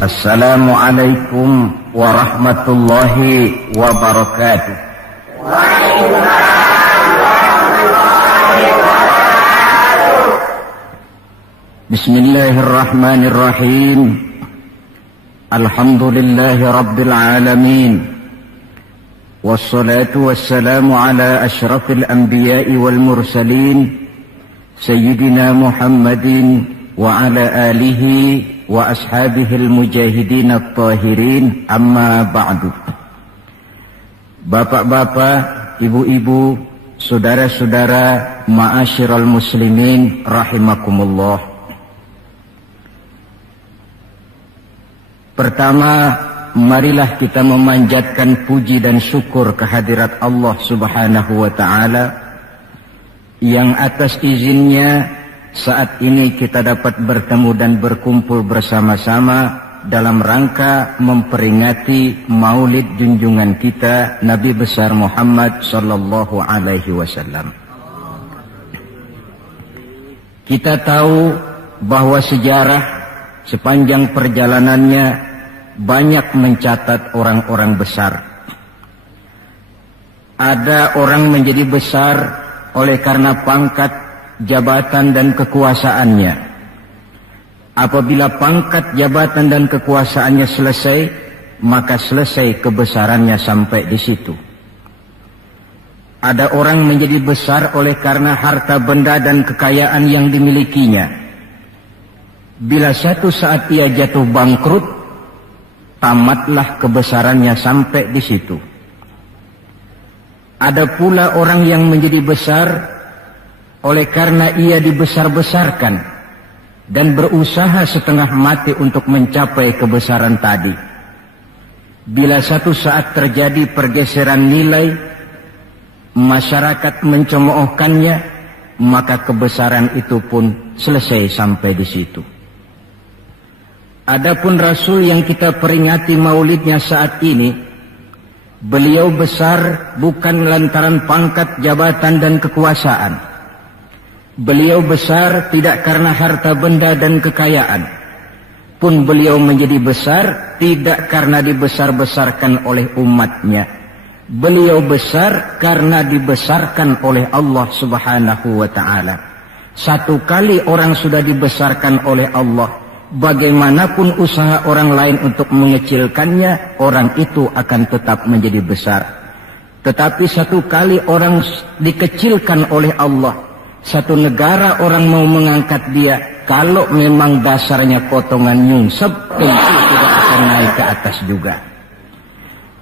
Assalamualaikum warahmatullahi wabarakatuh. Bismillahirrahmanirrahim. Alhamdulillahi rabbil alamin. Wassalatu wassalamu ala ashrafil anbiya'i wal mursalin Sayyidina Muhammadin wa ala alihi wa ashabihil mujahidin at-tahirin, amma ba'du. Bapak-bapak, ibu-ibu, saudara-saudara, ma'asyiral muslimin rahimakumullah. Pertama, marilah kita memanjatkan puji dan syukur kehadirat Allah Subhanahu wa ta'ala yang atas izinnya saat ini kita dapat bertemu dan berkumpul bersama-sama dalam rangka memperingati maulid junjungan kita Nabi besar Muhammad sallallahu alaihi wasallam. Kita tahu bahwa sejarah sepanjang perjalanannya banyak mencatat orang-orang besar. Ada orang menjadi besar oleh karena pangkat, jabatan dan kekuasaannya. Apabila pangkat, jabatan dan kekuasaannya selesai, maka selesai kebesarannya sampai di situ. Ada orang menjadi besar oleh karena harta benda dan kekayaan yang dimilikinya. Bila satu saat ia jatuh bangkrut, tamatlah kebesarannya sampai di situ. Ada pula orang yang menjadi besar oleh karena ia dibesar-besarkan dan berusaha setengah mati untuk mencapai kebesaran tadi. Bila satu saat terjadi pergeseran nilai, masyarakat mencemoohkannya, maka kebesaran itu pun selesai sampai di situ. Adapun Rasul yang kita peringati maulidnya saat ini, beliau besar bukan lantaran pangkat, jabatan dan kekuasaan. Beliau besar tidak karena harta benda dan kekayaan. Pun beliau menjadi besar tidak karena dibesar-besarkan oleh umatnya. Beliau besar karena dibesarkan oleh Allah Subhanahu wa ta'ala. Satu kali orang sudah dibesarkan oleh Allah, bagaimanapun usaha orang lain untuk mengecilkannya, orang itu akan tetap menjadi besar. Tetapi satu kali orang dikecilkan oleh Allah, satu negara orang mau mengangkat dia, kalau memang dasarnya potongan nyungsep, tentu tidak akan naik ke atas juga.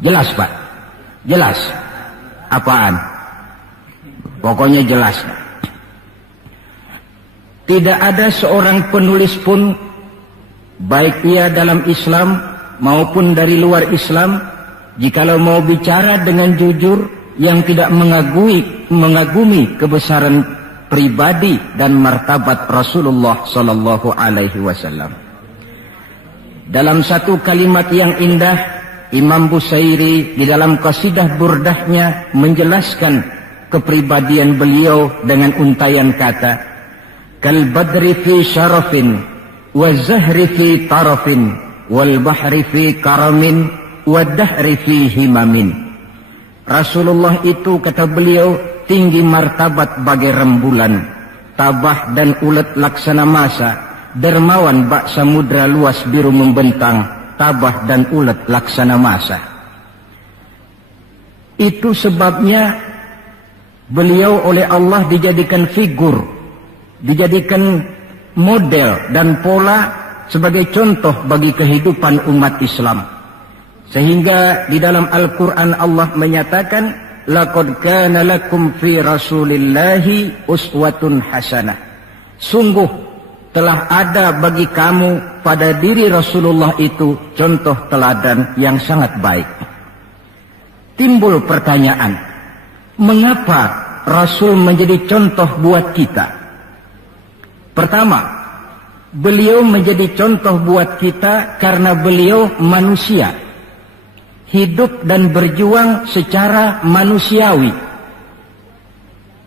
Jelas Pak? Jelas? Apaan? Pokoknya jelas. Tidak ada seorang penulis pun, baik ia dalam Islam maupun dari luar Islam, jikalau mau bicara dengan jujur yang tidak mengagumi kebesaran pribadi dan martabat Rasulullah sallallahu alaihi wasallam. Dalam satu kalimat yang indah, Imam Busairi di dalam qasidah burdahnya menjelaskan kepribadian beliau dengan untayan kata, kal badri fi syarafin wa zahri fi tarafin wal bahri fi karamin wa dahri fi himamin. Rasulullah itu, kata beliau, tinggi martabat bagai rembulan, tabah dan ulet laksana masa, dermawan bak samudra luas biru membentang, tabah dan ulet laksana masa. Itu sebabnya beliau oleh Allah dijadikan figur, dijadikan model dan pola sebagai contoh bagi kehidupan umat Islam. Sehingga di dalam Al-Quran Allah menyatakan, laqad kana lakum fi rasulillahi uswatun hasanah. Sungguh telah ada bagi kamu pada diri Rasulullah itu contoh teladan yang sangat baik. Timbul pertanyaan, mengapa Rasul menjadi contoh buat kita? Pertama, beliau menjadi contoh buat kita karena beliau manusia, hidup dan berjuang secara manusiawi.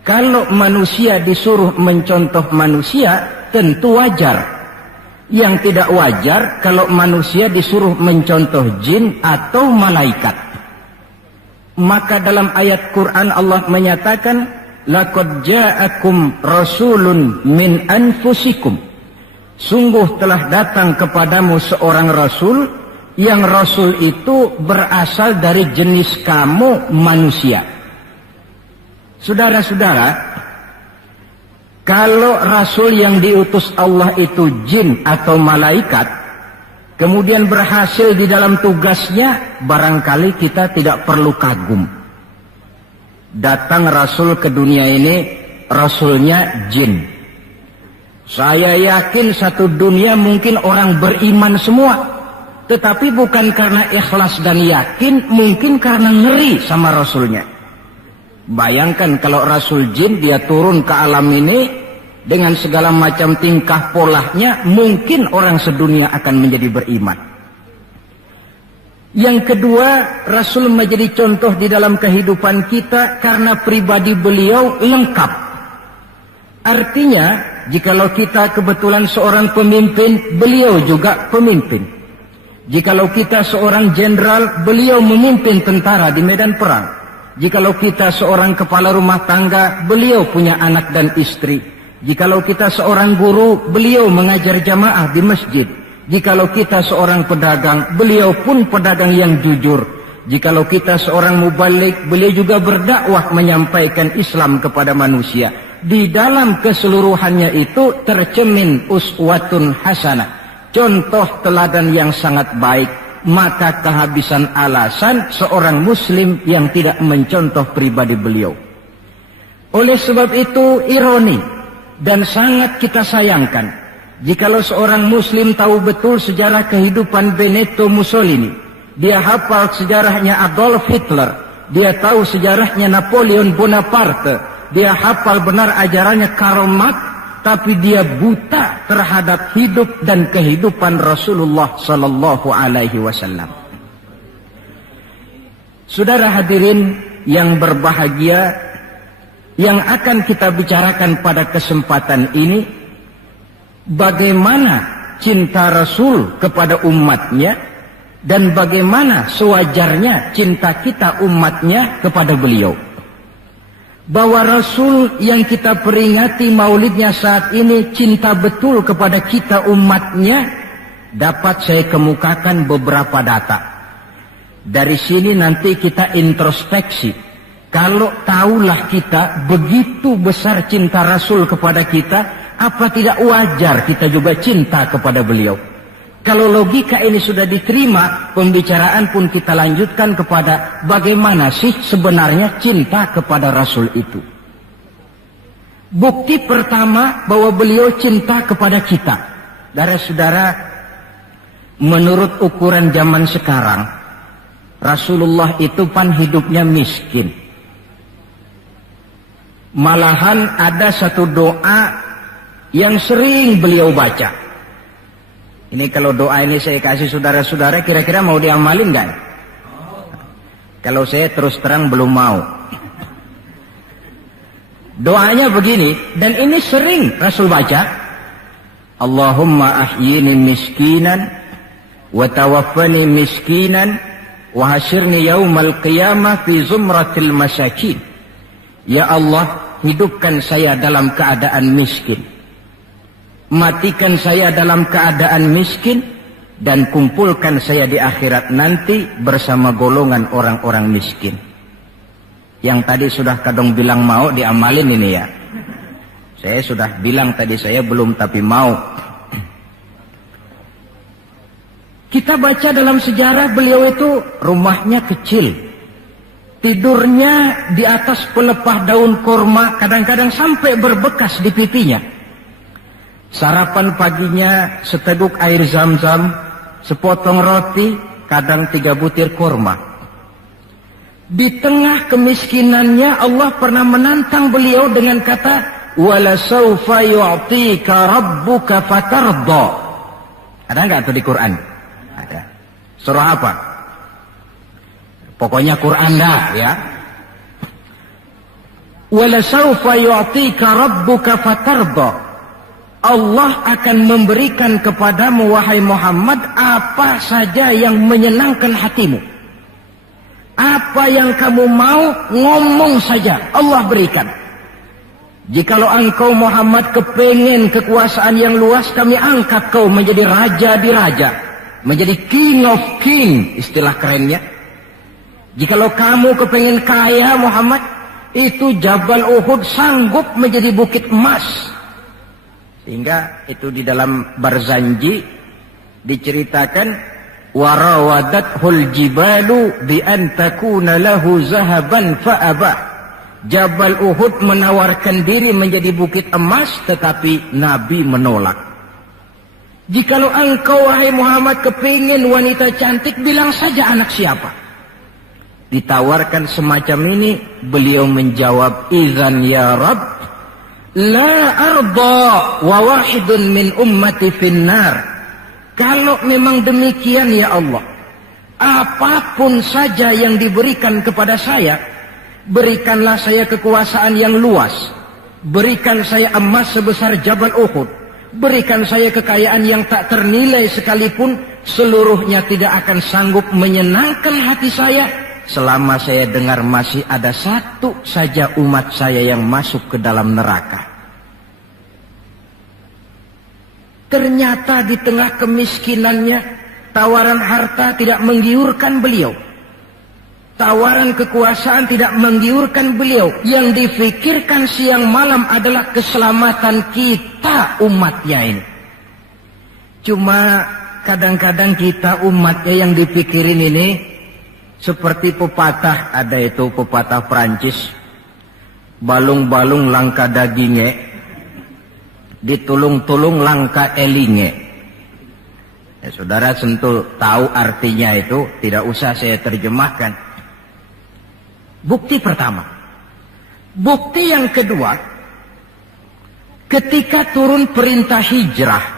Kalau manusia disuruh mencontoh manusia, tentu wajar Yang tidak wajar kalau manusia disuruh mencontoh jin atau malaikat. Maka dalam ayat Quran Allah menyatakan, laqad ja'akum rasulun min anfusikum. Sungguh telah datang kepadamu seorang rasul, yang rasul itu berasal dari jenis kamu manusia. Saudara-saudara, kalau rasul yang diutus Allah itu jin atau malaikat, kemudian berhasil di dalam tugasnya, barangkali kita tidak perlu kagum. Datang rasul ke dunia ini, rasulnya jin. Saya yakin satu dunia mungkin orang beriman semua. Tetapi bukan karena ikhlas dan yakin, mungkin karena ngeri sama rasulnya. Bayangkan kalau rasul jin dia turun ke alam ini dengan segala macam tingkah polanya, mungkin orang sedunia akan menjadi beriman. Yang kedua, rasul menjadi contoh di dalam kehidupan kita karena pribadi beliau lengkap. Artinya, jikalau kita kebetulan seorang pemimpin, beliau juga pemimpin. Jikalau kita seorang jenderal, beliau memimpin tentara di medan perang. Jikalau kita seorang kepala rumah tangga, beliau punya anak dan istri. Jikalau kita seorang guru, beliau mengajar jamaah di masjid. Jikalau kita seorang pedagang, beliau pun pedagang yang jujur. Jikalau kita seorang mubalik, beliau juga berdakwah menyampaikan Islam kepada manusia. Di dalam keseluruhannya itu tercemin uswatun hasanah, contoh teladan yang sangat baik. Maka kehabisan alasan seorang muslim yang tidak mencontoh pribadi beliau. Oleh sebab itu ironi dan sangat kita sayangkan jikalau seorang muslim tahu betul sejarah kehidupan Benito Mussolini, dia hafal sejarahnya Adolf Hitler, dia tahu sejarahnya Napoleon Bonaparte, dia hafal benar ajarannya Karl Marx, tapi dia buta terhadap hidup dan kehidupan Rasulullah sallallahu alaihi wasallam. Saudara hadirin yang berbahagia, yang akan kita bicarakan pada kesempatan ini, bagaimana cinta Rasul kepada umatnya dan bagaimana sewajarnya cinta kita umatnya kepada beliau. Bahwa Rasul yang kita peringati maulidnya saat ini cinta betul kepada kita umatnya, dapat saya kemukakan beberapa data. Dari sini nanti kita introspeksi. Kalau tahulah kita begitu besar cinta Rasul kepada kita, apa tidak wajar kita juga cinta kepada beliau? Kalau logika ini sudah diterima, pembicaraan pun kita lanjutkan kepada bagaimana sih sebenarnya cinta kepada Rasul itu. Bukti pertama bahwa beliau cinta kepada kita. Saudara-saudara, menurut ukuran zaman sekarang, Rasulullah itu pan hidupnya miskin. Malahan ada satu doa yang sering beliau baca. Ini kalau doa ini saya kasih saudara-saudara, kira-kira mau diamalin nggak? Kalau saya terus terang belum mau. Doanya begini, dan ini sering Rasul baca. Allahumma ahyini miskinan, wa tawaffani miskinan, wa hasyirni yaumal qiyamah fi zumratil masakin. Ya Allah, hidupkan saya dalam keadaan miskin. Matikan saya dalam keadaan miskin dan kumpulkan saya di akhirat nanti bersama golongan orang-orang miskin. Yang tadi sudah kadang bilang mau diamalin ini ya. Saya sudah bilang tadi saya belum tapi mau. Kita baca dalam sejarah beliau itu rumahnya kecil. Tidurnya di atas pelepah daun kurma, kadang-kadang sampai berbekas di pipinya. Sarapan paginya seteguk air zam-zam, sepotong roti, kadang 3 butir kurma. Di tengah kemiskinannya Allah pernah menantang beliau dengan kata, "Wala sawfa yu'tika rabbuka fatarda." Ada enggak itu di Quran? Ada. Surah apa? Pokoknya Quran dah ya. "Wala sawfa yu'tika rabbuka fatarda." Allah akan memberikan kepadamu wahai Muhammad apa saja yang menyenangkan hatimu. Apa yang kamu mau, ngomong saja, Allah berikan. Jikalau engkau Muhammad kepingin kekuasaan yang luas, kami angkat kau menjadi raja di raja, menjadi king of king, istilah kerennya. Jikalau kamu kepingin kaya Muhammad, itu Jabal Uhud sanggup menjadi bukit emas. Sehingga itu di dalam Barzanji diceritakan, warawadathul jibalu bi an takuna lahu zahaban fa'aba. Jabal Uhud menawarkan diri menjadi bukit emas, tetapi Nabi menolak. Jikalau engkau wahai Muhammad kepingin wanita cantik, bilang saja anak siapa. Ditawarkan semacam ini, beliau menjawab, idzan ya Rabb, la arda wa wahidun min ummati finnar. Kalau memang demikian ya Allah, apapun saja yang diberikan kepada saya, berikanlah saya kekuasaan yang luas, berikan saya emas sebesar Jabal Uhud, berikan saya kekayaan yang tak ternilai sekalipun, seluruhnya tidak akan sanggup menyenangkan hati saya selama saya dengar masih ada satu saja umat saya yang masuk ke dalam neraka. Ternyata di tengah kemiskinannya, tawaran harta tidak menggiurkan beliau. Tawaran kekuasaan tidak menggiurkan beliau. Yang difikirkan siang malam adalah keselamatan kita umatnya ini. Cuma kadang-kadang kita umatnya yang dipikirin ini seperti pepatah, ada itu pepatah Prancis, balung-balung langka dagingnya, ditulung-tulung langka elinge. Ya, saudara tentu tahu artinya itu, tidak usah saya terjemahkan. Bukti pertama. Bukti yang kedua, ketika turun perintah hijrah,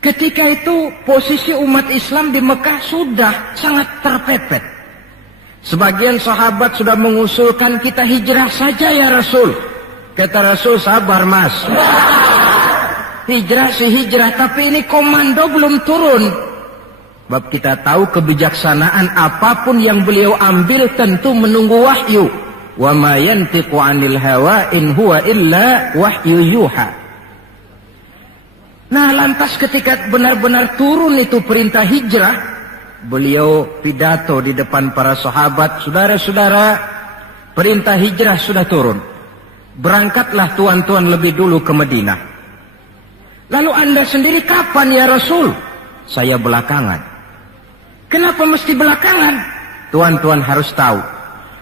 ketika itu posisi umat Islam di Mekah sudah sangat terpepet. Sebagian sahabat sudah mengusulkan kita hijrah saja ya Rasul. Kata Rasul, sabar mas. Hijrah sih hijrah, tapi ini komando belum turun. Sebab kita tahu kebijaksanaan apapun yang beliau ambil tentu menunggu wahyu. Wa ma yantiqu 'anil hawa in huwa illa wahyu yuha. Nah, lantas ketika benar-benar turun itu perintah hijrah, beliau pidato di depan para sahabat, saudara-saudara, perintah hijrah sudah turun. Berangkatlah tuan-tuan lebih dulu ke Madinah. Lalu anda sendiri kapan ya Rasul? Saya belakangan. Kenapa mesti belakangan? Tuan-tuan harus tahu,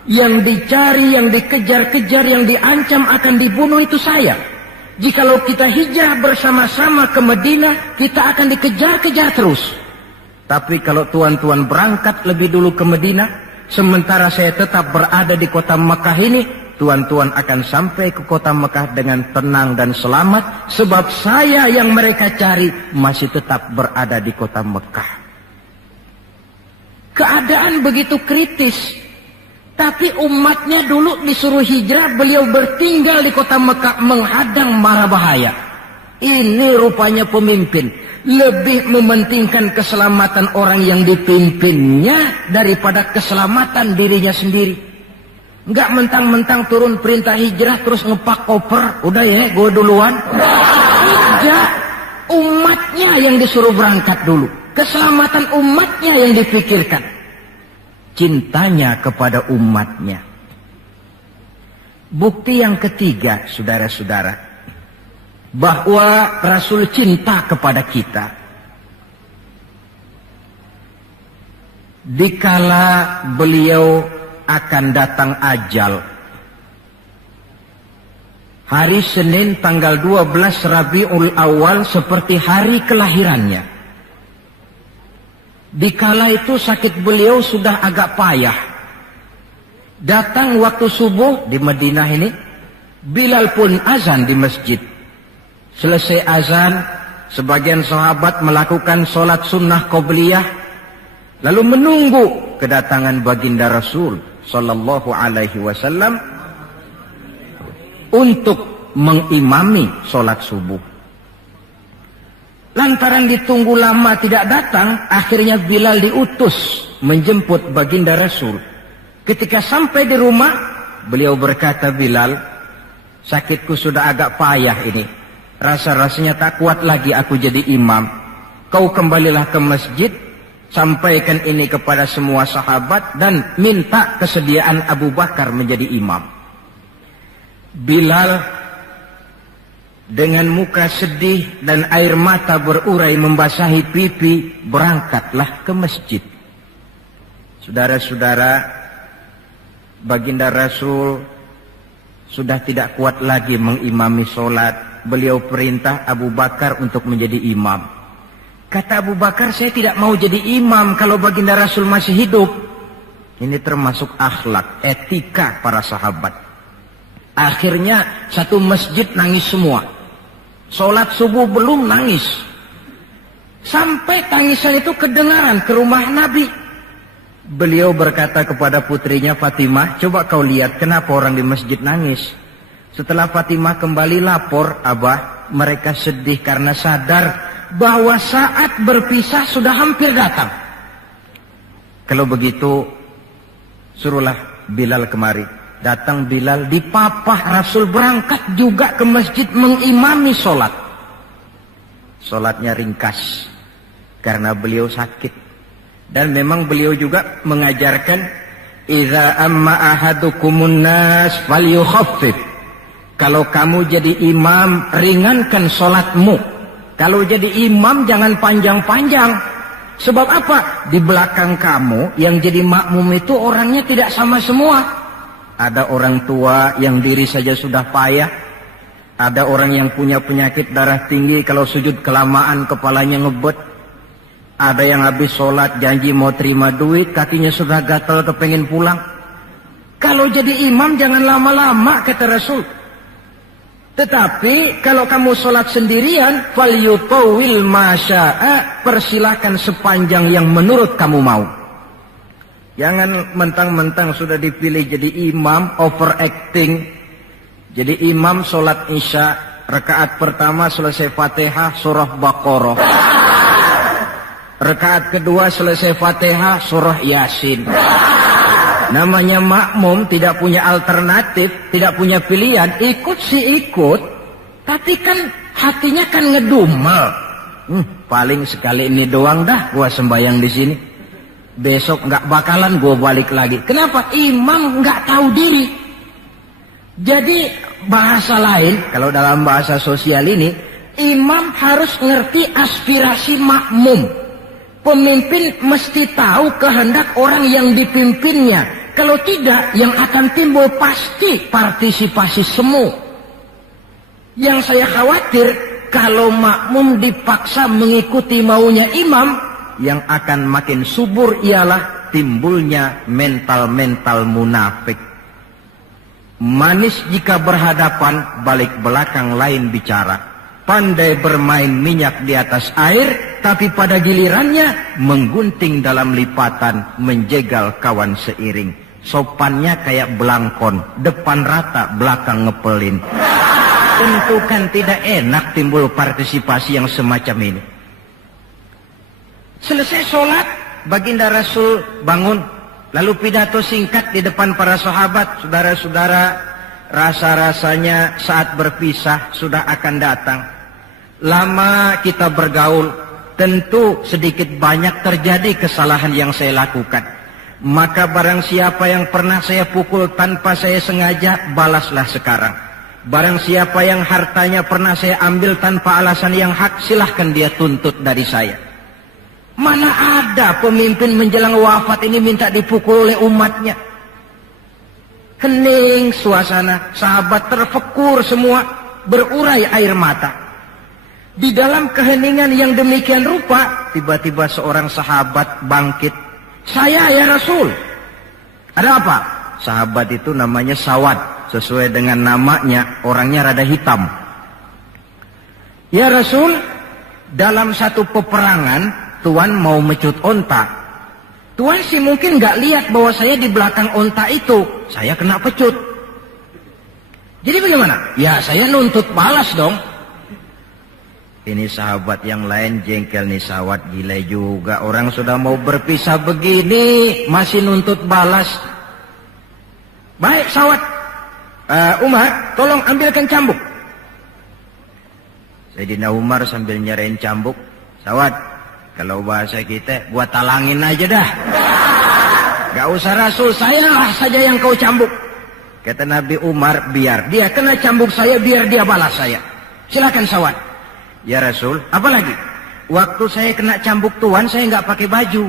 yang dicari, yang dikejar-kejar, yang diancam akan dibunuh itu saya. Jikalau kita hijrah bersama-sama ke Madinah, kita akan dikejar-kejar terus. Tapi kalau tuan-tuan berangkat lebih dulu ke Madinah, sementara saya tetap berada di kota Mekah ini, tuan-tuan akan sampai ke kota Mekah dengan tenang dan selamat, sebab saya yang mereka cari masih tetap berada di kota Mekah. Keadaan begitu kritis, tapi umatnya dulu disuruh hijrah, beliau bertinggal di kota Mekah menghadang mara bahaya. Ini rupanya pemimpin lebih mementingkan keselamatan orang yang dipimpinnya daripada keselamatan dirinya sendiri. Enggak mentang-mentang turun perintah hijrah terus ngepak koper, udah ya gue duluan. Tidak, umatnya yang disuruh berangkat dulu, keselamatan umatnya yang dipikirkan, cintanya kepada umatnya. Bukti yang ketiga, saudara-saudara, bahwa Rasul cinta kepada kita. Dikala beliau akan datang ajal, hari Senin tanggal 12 Rabiul Awal seperti hari kelahirannya. Dikala itu sakit beliau sudah agak payah. Datang waktu subuh di Madinah ini, Bilal pun azan di masjid. Selesai azan, sebagian sahabat melakukan sholat sunnah qobliyah, lalu menunggu kedatangan baginda Rasul Sallallahu Alaihi Wasallam untuk mengimami sholat subuh. Lantaran ditunggu lama tidak datang, akhirnya Bilal diutus menjemput baginda Rasul. Ketika sampai di rumah, beliau berkata, Bilal, sakitku sudah agak payah ini. Rasa-rasanya tak kuat lagi aku jadi imam. Kau kembalilah ke masjid, sampaikan ini kepada semua sahabat dan minta kesediaan Abu Bakar menjadi imam. Bilal dengan muka sedih dan air mata berurai membasahi pipi, berangkatlah ke masjid. Saudara-saudara, baginda Rasul sudah tidak kuat lagi mengimami sholat. Beliau perintah Abu Bakar untuk menjadi imam. Kata Abu Bakar, saya tidak mau jadi imam kalau baginda Rasul masih hidup. Ini termasuk akhlak, etika para sahabat. Akhirnya satu masjid nangis semua. Sholat subuh belum nangis. Sampai tangisan itu kedengaran ke rumah Nabi. Beliau berkata kepada putrinya Fatimah, coba kau lihat kenapa orang di masjid nangis. Setelah Fatimah kembali lapor, Abah, mereka sedih karena sadar bahwa saat berpisah sudah hampir datang. Kalau begitu, suruhlah Bilal kemari. Datang Bilal, dipapah Rasul berangkat juga ke masjid mengimami sholat. Sholatnya ringkas karena beliau sakit. Dan memang beliau juga mengajarkan, idza amma ahadukumun nas falyukhaffif. Kalau kamu jadi imam, ringankan sholatmu. Kalau jadi imam jangan panjang-panjang. Sebab apa? Di belakang kamu yang jadi makmum itu orangnya tidak sama semua. Ada orang tua yang diri saja sudah payah. Ada orang yang punya penyakit darah tinggi, kalau sujud kelamaan kepalanya ngebet. Ada yang habis sholat janji mau terima duit, kakinya sudah gatal kepengen pulang. Kalau jadi imam jangan lama-lama, kata Rasul. Tetapi kalau kamu sholat sendirian, falyutawil masya'a, persilahkan sepanjang yang menurut kamu mau. Jangan mentang-mentang sudah dipilih jadi imam, overacting. Jadi imam sholat isya, rakaat pertama selesai Fatihah, surah Baqarah. Rakaat kedua selesai Fatihah, surah Yasin. Namanya makmum, tidak punya alternatif, tidak punya pilihan, ikut sih ikut. Tapi kan hatinya kan ngedumel. Paling sekali ini doang dah gua sembahyang di sini. Besok nggak bakalan gue balik lagi. Kenapa? Imam nggak tahu diri. Jadi bahasa lain, kalau dalam bahasa sosial ini, imam harus ngerti aspirasi makmum. Pemimpin mesti tahu kehendak orang yang dipimpinnya. Kalau tidak, yang akan timbul pasti partisipasi semu. Yang saya khawatir, kalau makmum dipaksa mengikuti maunya imam, yang akan makin subur ialah timbulnya mental-mental munafik. Manis jika berhadapan, balik belakang lain bicara. Pandai bermain minyak di atas air, tapi pada gilirannya menggunting dalam lipatan, menjegal kawan seiring. Sopannya kayak belangkon, depan rata, belakang ngepelin. Tentu kan tidak enak timbul partisipasi yang semacam ini. Selesai sholat, baginda Rasul bangun, lalu pidato singkat di depan para sahabat. Saudara-saudara, rasa-rasanya saat berpisah sudah akan datang. Lama kita bergaul, tentu sedikit banyak terjadi kesalahan yang saya lakukan. Maka barang siapa yang pernah saya pukul tanpa saya sengaja, balaslah sekarang. Barang siapa yang hartanya pernah saya ambil tanpa alasan yang hak, silahkan dia tuntut dari saya. Mana ada pemimpin menjelang wafat ini minta dipukul oleh umatnya. Hening suasana, sahabat terfekur semua, berurai air mata. Di dalam keheningan yang demikian rupa, tiba-tiba seorang sahabat bangkit. Saya ya Rasul. Ada apa? Sahabat itu namanya Sawad, sesuai dengan namanya, orangnya rada hitam. Ya Rasul, dalam satu peperangan Tuan mau mecut onta. Tuan sih mungkin nggak lihat bahwa saya di belakang onta itu. Saya kena pecut. Jadi bagaimana? Ya saya nuntut balas dong. Ini sahabat yang lain jengkel nih, sawat gila juga. Orang sudah mau berpisah begini masih nuntut balas. Baik sawat, Umar tolong ambilkan cambuk. Sayyidina Umar sambil nyerahin cambuk. Sawat, kalau bahasa kita buat talangin aja dah. Gak usah Rasul, saya saja yang kau cambuk. Kata Nabi Umar, biar dia kena cambuk saya, biar dia balas saya. Silakan sawat. Ya Rasul, apa lagi? Waktu saya kena cambuk tuan, saya nggak pakai baju.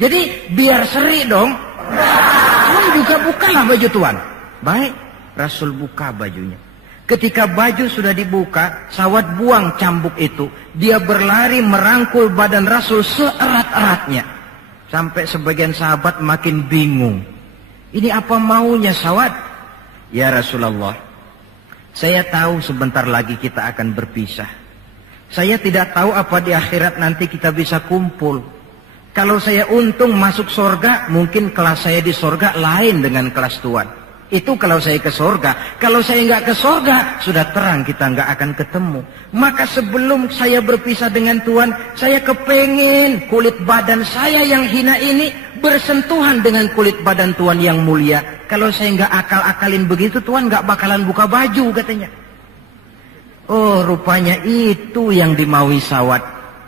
Jadi biar seri dong. Tuan juga bukalah baju tuan. Baik, Rasul buka bajunya. Ketika baju sudah dibuka, sawat buang cambuk itu. Dia berlari merangkul badan Rasul seerat-eratnya. Sampai sebagian sahabat makin bingung. Ini apa maunya sawat? Ya Rasulullah, saya tahu sebentar lagi kita akan berpisah. Saya tidak tahu apa di akhirat nanti kita bisa kumpul. Kalau saya untung masuk surga, mungkin kelas saya di surga lain dengan kelas tuan. Itu kalau saya ke surga. Kalau saya nggak ke surga, sudah terang kita nggak akan ketemu. Maka sebelum saya berpisah dengan tuan, saya kepengen kulit badan saya yang hina ini bersentuhan dengan kulit badan tuan yang mulia. Kalau saya nggak akal-akalin begitu, tuan nggak bakalan buka baju katanya. Oh, rupanya itu yang dimaui sawat.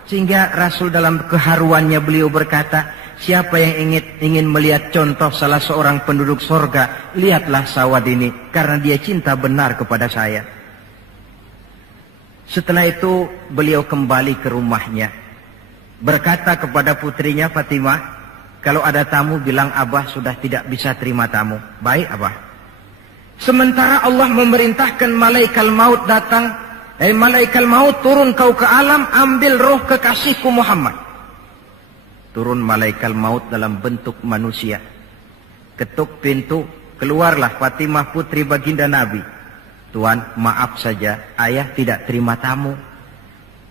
Sehingga Rasul dalam keharuannya beliau berkata, siapa yang ingin melihat contoh salah seorang penduduk sorga, lihatlah sawat ini, karena dia cinta benar kepada saya. Setelah itu beliau kembali ke rumahnya, berkata kepada putrinya Fatimah, kalau ada tamu bilang Abah sudah tidak bisa terima tamu. Baik Abah. Sementara Allah memerintahkan malaikat maut datang, malaikat maut turun kau ke alam, ambil roh kekasihku Muhammad. Turun malaikat maut dalam bentuk manusia. Ketuk pintu, keluarlah Fatimah putri baginda Nabi. Tuan, maaf saja, ayah tidak terima tamu.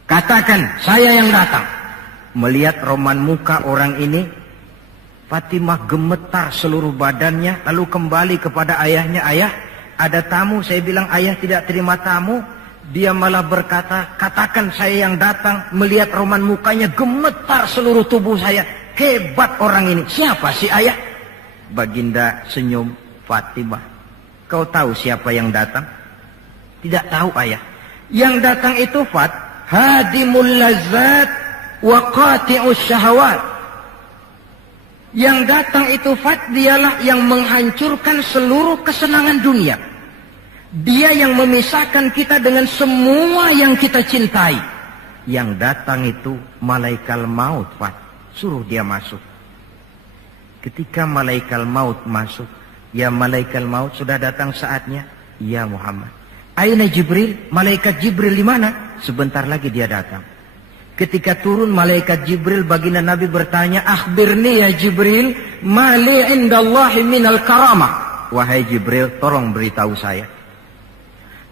Katakan, saya yang datang. Melihat roman muka orang ini, Fatimah gemetar seluruh badannya, lalu kembali kepada ayahnya. Ayah, ada tamu. Saya bilang ayah tidak terima tamu. Dia malah berkata, katakan saya yang datang. Melihat roman mukanya, gemetar seluruh tubuh saya. Hebat orang ini. Siapa sih ayah? Baginda senyum. Fatimah, kau tahu siapa yang datang? Tidak tahu ayah. Yang datang itu Fat, hadimul lazat wa qati'us syahawat. Yang datang itu Fat, dialah yang menghancurkan seluruh kesenangan dunia. Dia yang memisahkan kita dengan semua yang kita cintai. Yang datang itu malaikat maut, Pak. Suruh dia masuk. Ketika malaikat maut masuk, ya malaikat maut sudah datang saatnya. Ya Muhammad. Aina Jibril? Malaikat Jibril di mana? Sebentar lagi dia datang. Ketika turun malaikat Jibril, baginda Nabi bertanya, akhbirni ya Jibril, mali indallahi minal karamah. Wahai Jibril, tolong beritahu saya.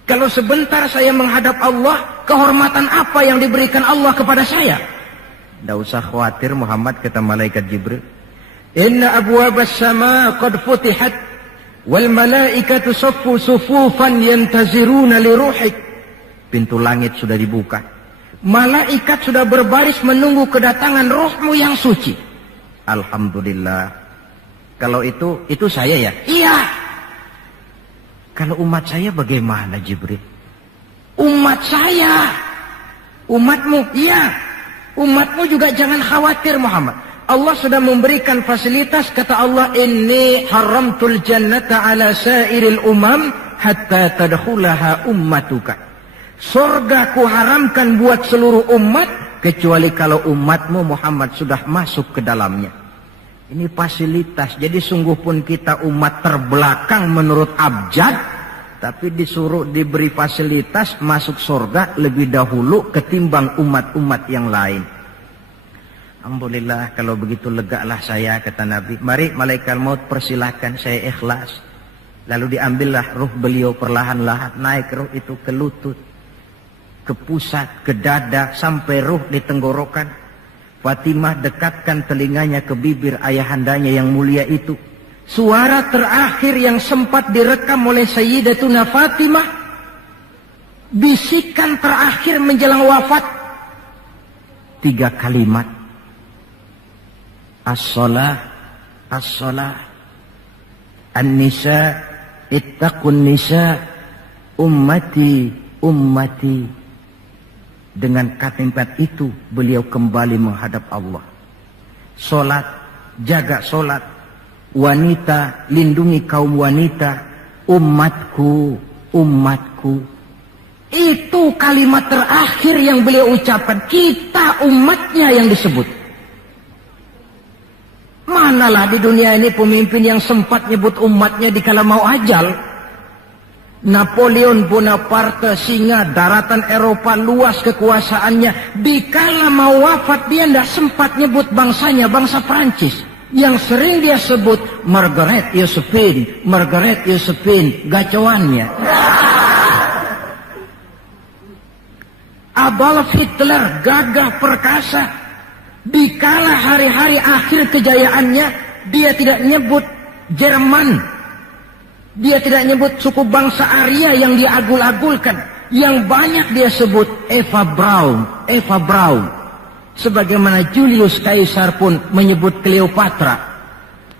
Kalau sebentar saya menghadap Allah, kehormatan apa yang diberikan Allah kepada saya? Tidak usah khawatir Muhammad, kata malaikat Jibril. Inna abwabas sama qad futihat, wal malaikatu saffu sufufan yantaziruna li ruhik. Pintu langit sudah dibuka. Malaikat sudah berbaris menunggu kedatangan rohmu yang suci. Alhamdulillah. Kalau itu saya ya? Iya. Kalau umat saya bagaimana Jibril? Umat saya. Umatmu? Iya. Umatmu juga jangan khawatir Muhammad. Allah sudah memberikan fasilitas. Kata Allah, inni haramtul jannata ala sairil umam hatta tadkhulaha ummatuka. Surga ku haramkan buat seluruh umat, kecuali kalau umatmu Muhammad sudah masuk ke dalamnya. Ini fasilitas. Jadi sungguh pun kita umat terbelakang menurut abjad, tapi disuruh diberi fasilitas masuk surga lebih dahulu ketimbang umat-umat yang lain. Alhamdulillah, kalau begitu legalah saya, kata Nabi. Mari malaikat maut persilahkan, saya ikhlas. Lalu diambillah ruh beliau perlahan-lahan, naik ruh itu ke lutut, ke pusat, ke dada, sampai ruh di tenggorokan. Fatimah dekatkan telinganya ke bibir ayahandanya yang mulia itu. Suara terakhir yang sempat direkam oleh Sayyidatuna Fatimah, bisikan terakhir menjelang wafat, 3 kalimat. As-shalah, as-shalah, an-nisa, ittaqun nisa, ummati, ummati. Dengan kalimat itu beliau kembali menghadap Allah. Solat, jaga solat. Wanita, lindungi kaum wanita. Umatku, umatku. Itu kalimat terakhir yang beliau ucapkan. Kita umatnya yang disebut. Manalah di dunia ini pemimpin yang sempat nyebut umatnya dikala mau ajal. Napoleon Bonaparte, singa daratan Eropa, luas kekuasaannya. Dikala mau wafat dia tidak sempat nyebut bangsanya, bangsa Prancis. Yang sering dia sebut Margaret Josephine, Margaret Josephine, gacoannya. Adolf Hitler, gagah perkasa. Dikala hari-hari akhir kejayaannya, dia tidak nyebut Jerman. Dia tidak nyebut suku bangsa Arya yang dia agul-agulkan. Yang banyak dia sebut Eva Braun, Eva Braun. Sebagaimana Julius Caesar pun menyebut Cleopatra.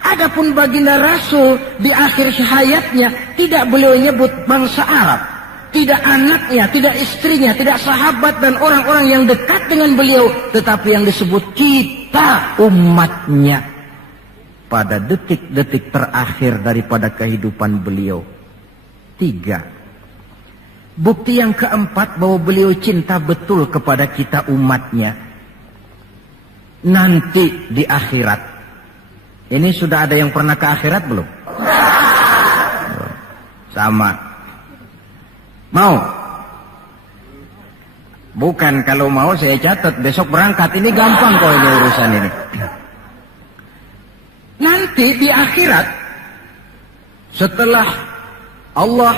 Adapun baginda Rasul di akhir hayatnya tidak beliau nyebut bangsa Arab. Tidak anaknya, tidak istrinya, tidak sahabat dan orang-orang yang dekat dengan beliau. Tetapi yang disebut kita umatnya. Pada detik-detik terakhir daripada kehidupan beliau. 3. Bukti yang keempat bahwa beliau cinta betul kepada kita umatnya. Nanti di akhirat. Ini sudah ada yang pernah ke akhirat belum? Sama. Mau? Bukan, kalau mau saya catat besok berangkat. Ini gampang kok ini urusan ini. Nanti di akhirat, setelah Allah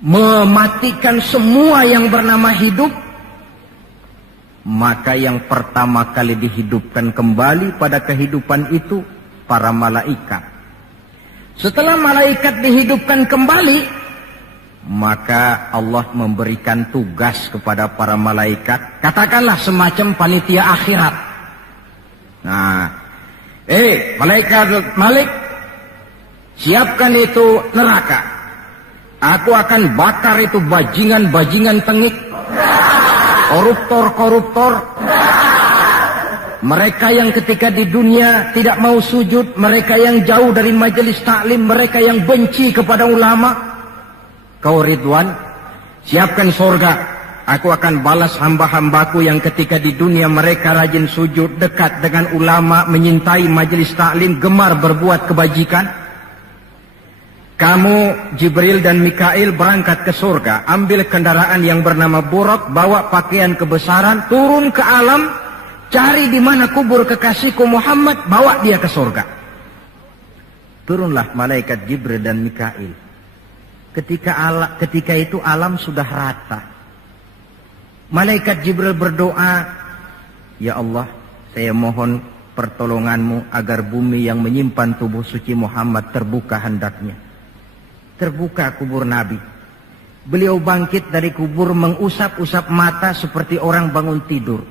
mematikan semua yang bernama hidup, maka yang pertama kali dihidupkan kembali pada kehidupan itu para malaikat. Setelah malaikat dihidupkan kembali, maka Allah memberikan tugas kepada para malaikat, katakanlah semacam panitia akhirat. Nah, malaikat Malik, siapkan itu neraka. Aku akan bakar itu bajingan-bajingan tengik, koruptor-koruptor, mereka yang ketika di dunia tidak mau sujud, mereka yang jauh dari majelis taklim, mereka yang benci kepada ulama. Kau Ridwan, siapkan surga. Aku akan balas hamba-hambaku yang ketika di dunia mereka rajin sujud, dekat dengan ulama, menyintai majelis taklim, gemar berbuat kebajikan. Kamu, Jibril dan Mikail berangkat ke surga, ambil kendaraan yang bernama Buraq, bawa pakaian kebesaran, turun ke alam, cari di mana kubur kekasihku Muhammad, bawa dia ke surga. Turunlah malaikat Jibril dan Mikail. Ketika itu alam sudah rata. Malaikat Jibril berdoa, ya Allah, saya mohon pertolonganmu agar bumi yang menyimpan tubuh suci Muhammad terbuka hendaknya. Terbuka kubur Nabi. Beliau bangkit dari kubur mengusap-usap mata seperti orang bangun tidur.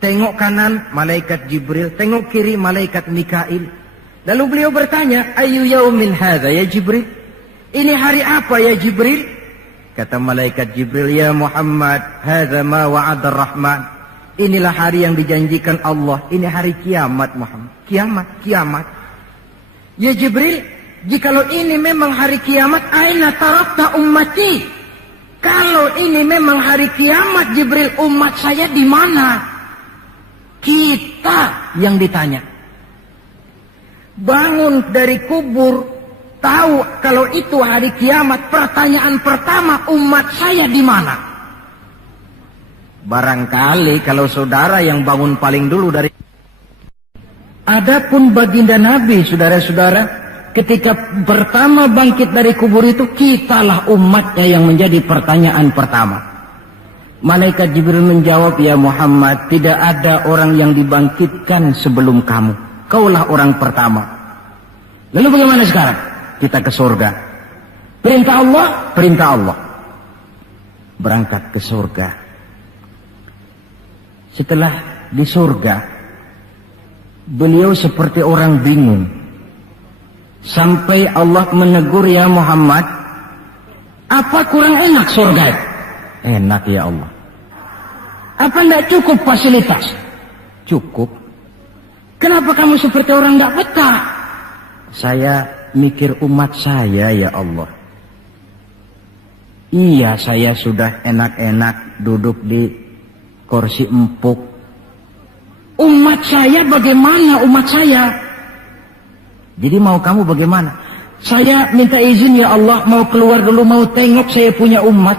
Tengok kanan malaikat Jibril, tengok kiri malaikat Mikail. Lalu beliau bertanya, ayu yaumin hadza ya Jibril? Ini hari apa ya Jibril? Kata malaikat Jibril, ya Muhammad, hadza ma wa'adar Rahman. Inilah hari yang dijanjikan Allah. Ini hari kiamat Muhammad. Kiamat, kiamat. Ya Jibril, jikalau ini memang hari kiamat, aina tarakta ummati? Kalau ini memang hari kiamat Jibril, umat saya di mana? Kita yang ditanya. Bangun dari kubur, tahu kalau itu hari kiamat, pertanyaan pertama, umat saya di mana? Barangkali kalau saudara yang bangun paling dulu dari... Adapun baginda Nabi, saudara-saudara, ketika pertama bangkit dari kubur itu, kitalah umatnya yang menjadi pertanyaan pertama. Malaikat Jibril menjawab, ya Muhammad, tidak ada orang yang dibangkitkan sebelum kamu. Kaulah orang pertama. Lalu bagaimana sekarang? Kita ke surga. Perintah Allah, perintah Allah. Berangkat ke surga. Setelah di surga, beliau seperti orang bingung. Sampai Allah menegur, ya Muhammad, apa kurang enak surga? Enak ya Allah. Apa tidak cukup fasilitas? Cukup. Kenapa kamu seperti orang tidak betah? Saya mikir umat saya ya Allah. Iya, saya sudah enak-enak duduk di kursi empuk. Umat saya bagaimana umat saya? Jadi mau kamu bagaimana? Saya minta izin ya Allah, mau keluar dulu, mau tengok saya punya umat.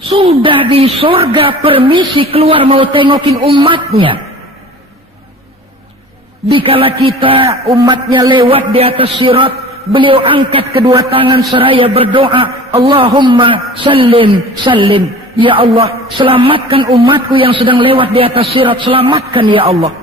Sudah di surga permisi keluar mau tengokin umatnya. Dikala kita umatnya lewat di atas sirat, beliau angkat kedua tangan seraya berdoa, Allahumma sallim sallim. Ya Allah, selamatkan umatku yang sedang lewat di atas sirat, selamatkan ya Allah.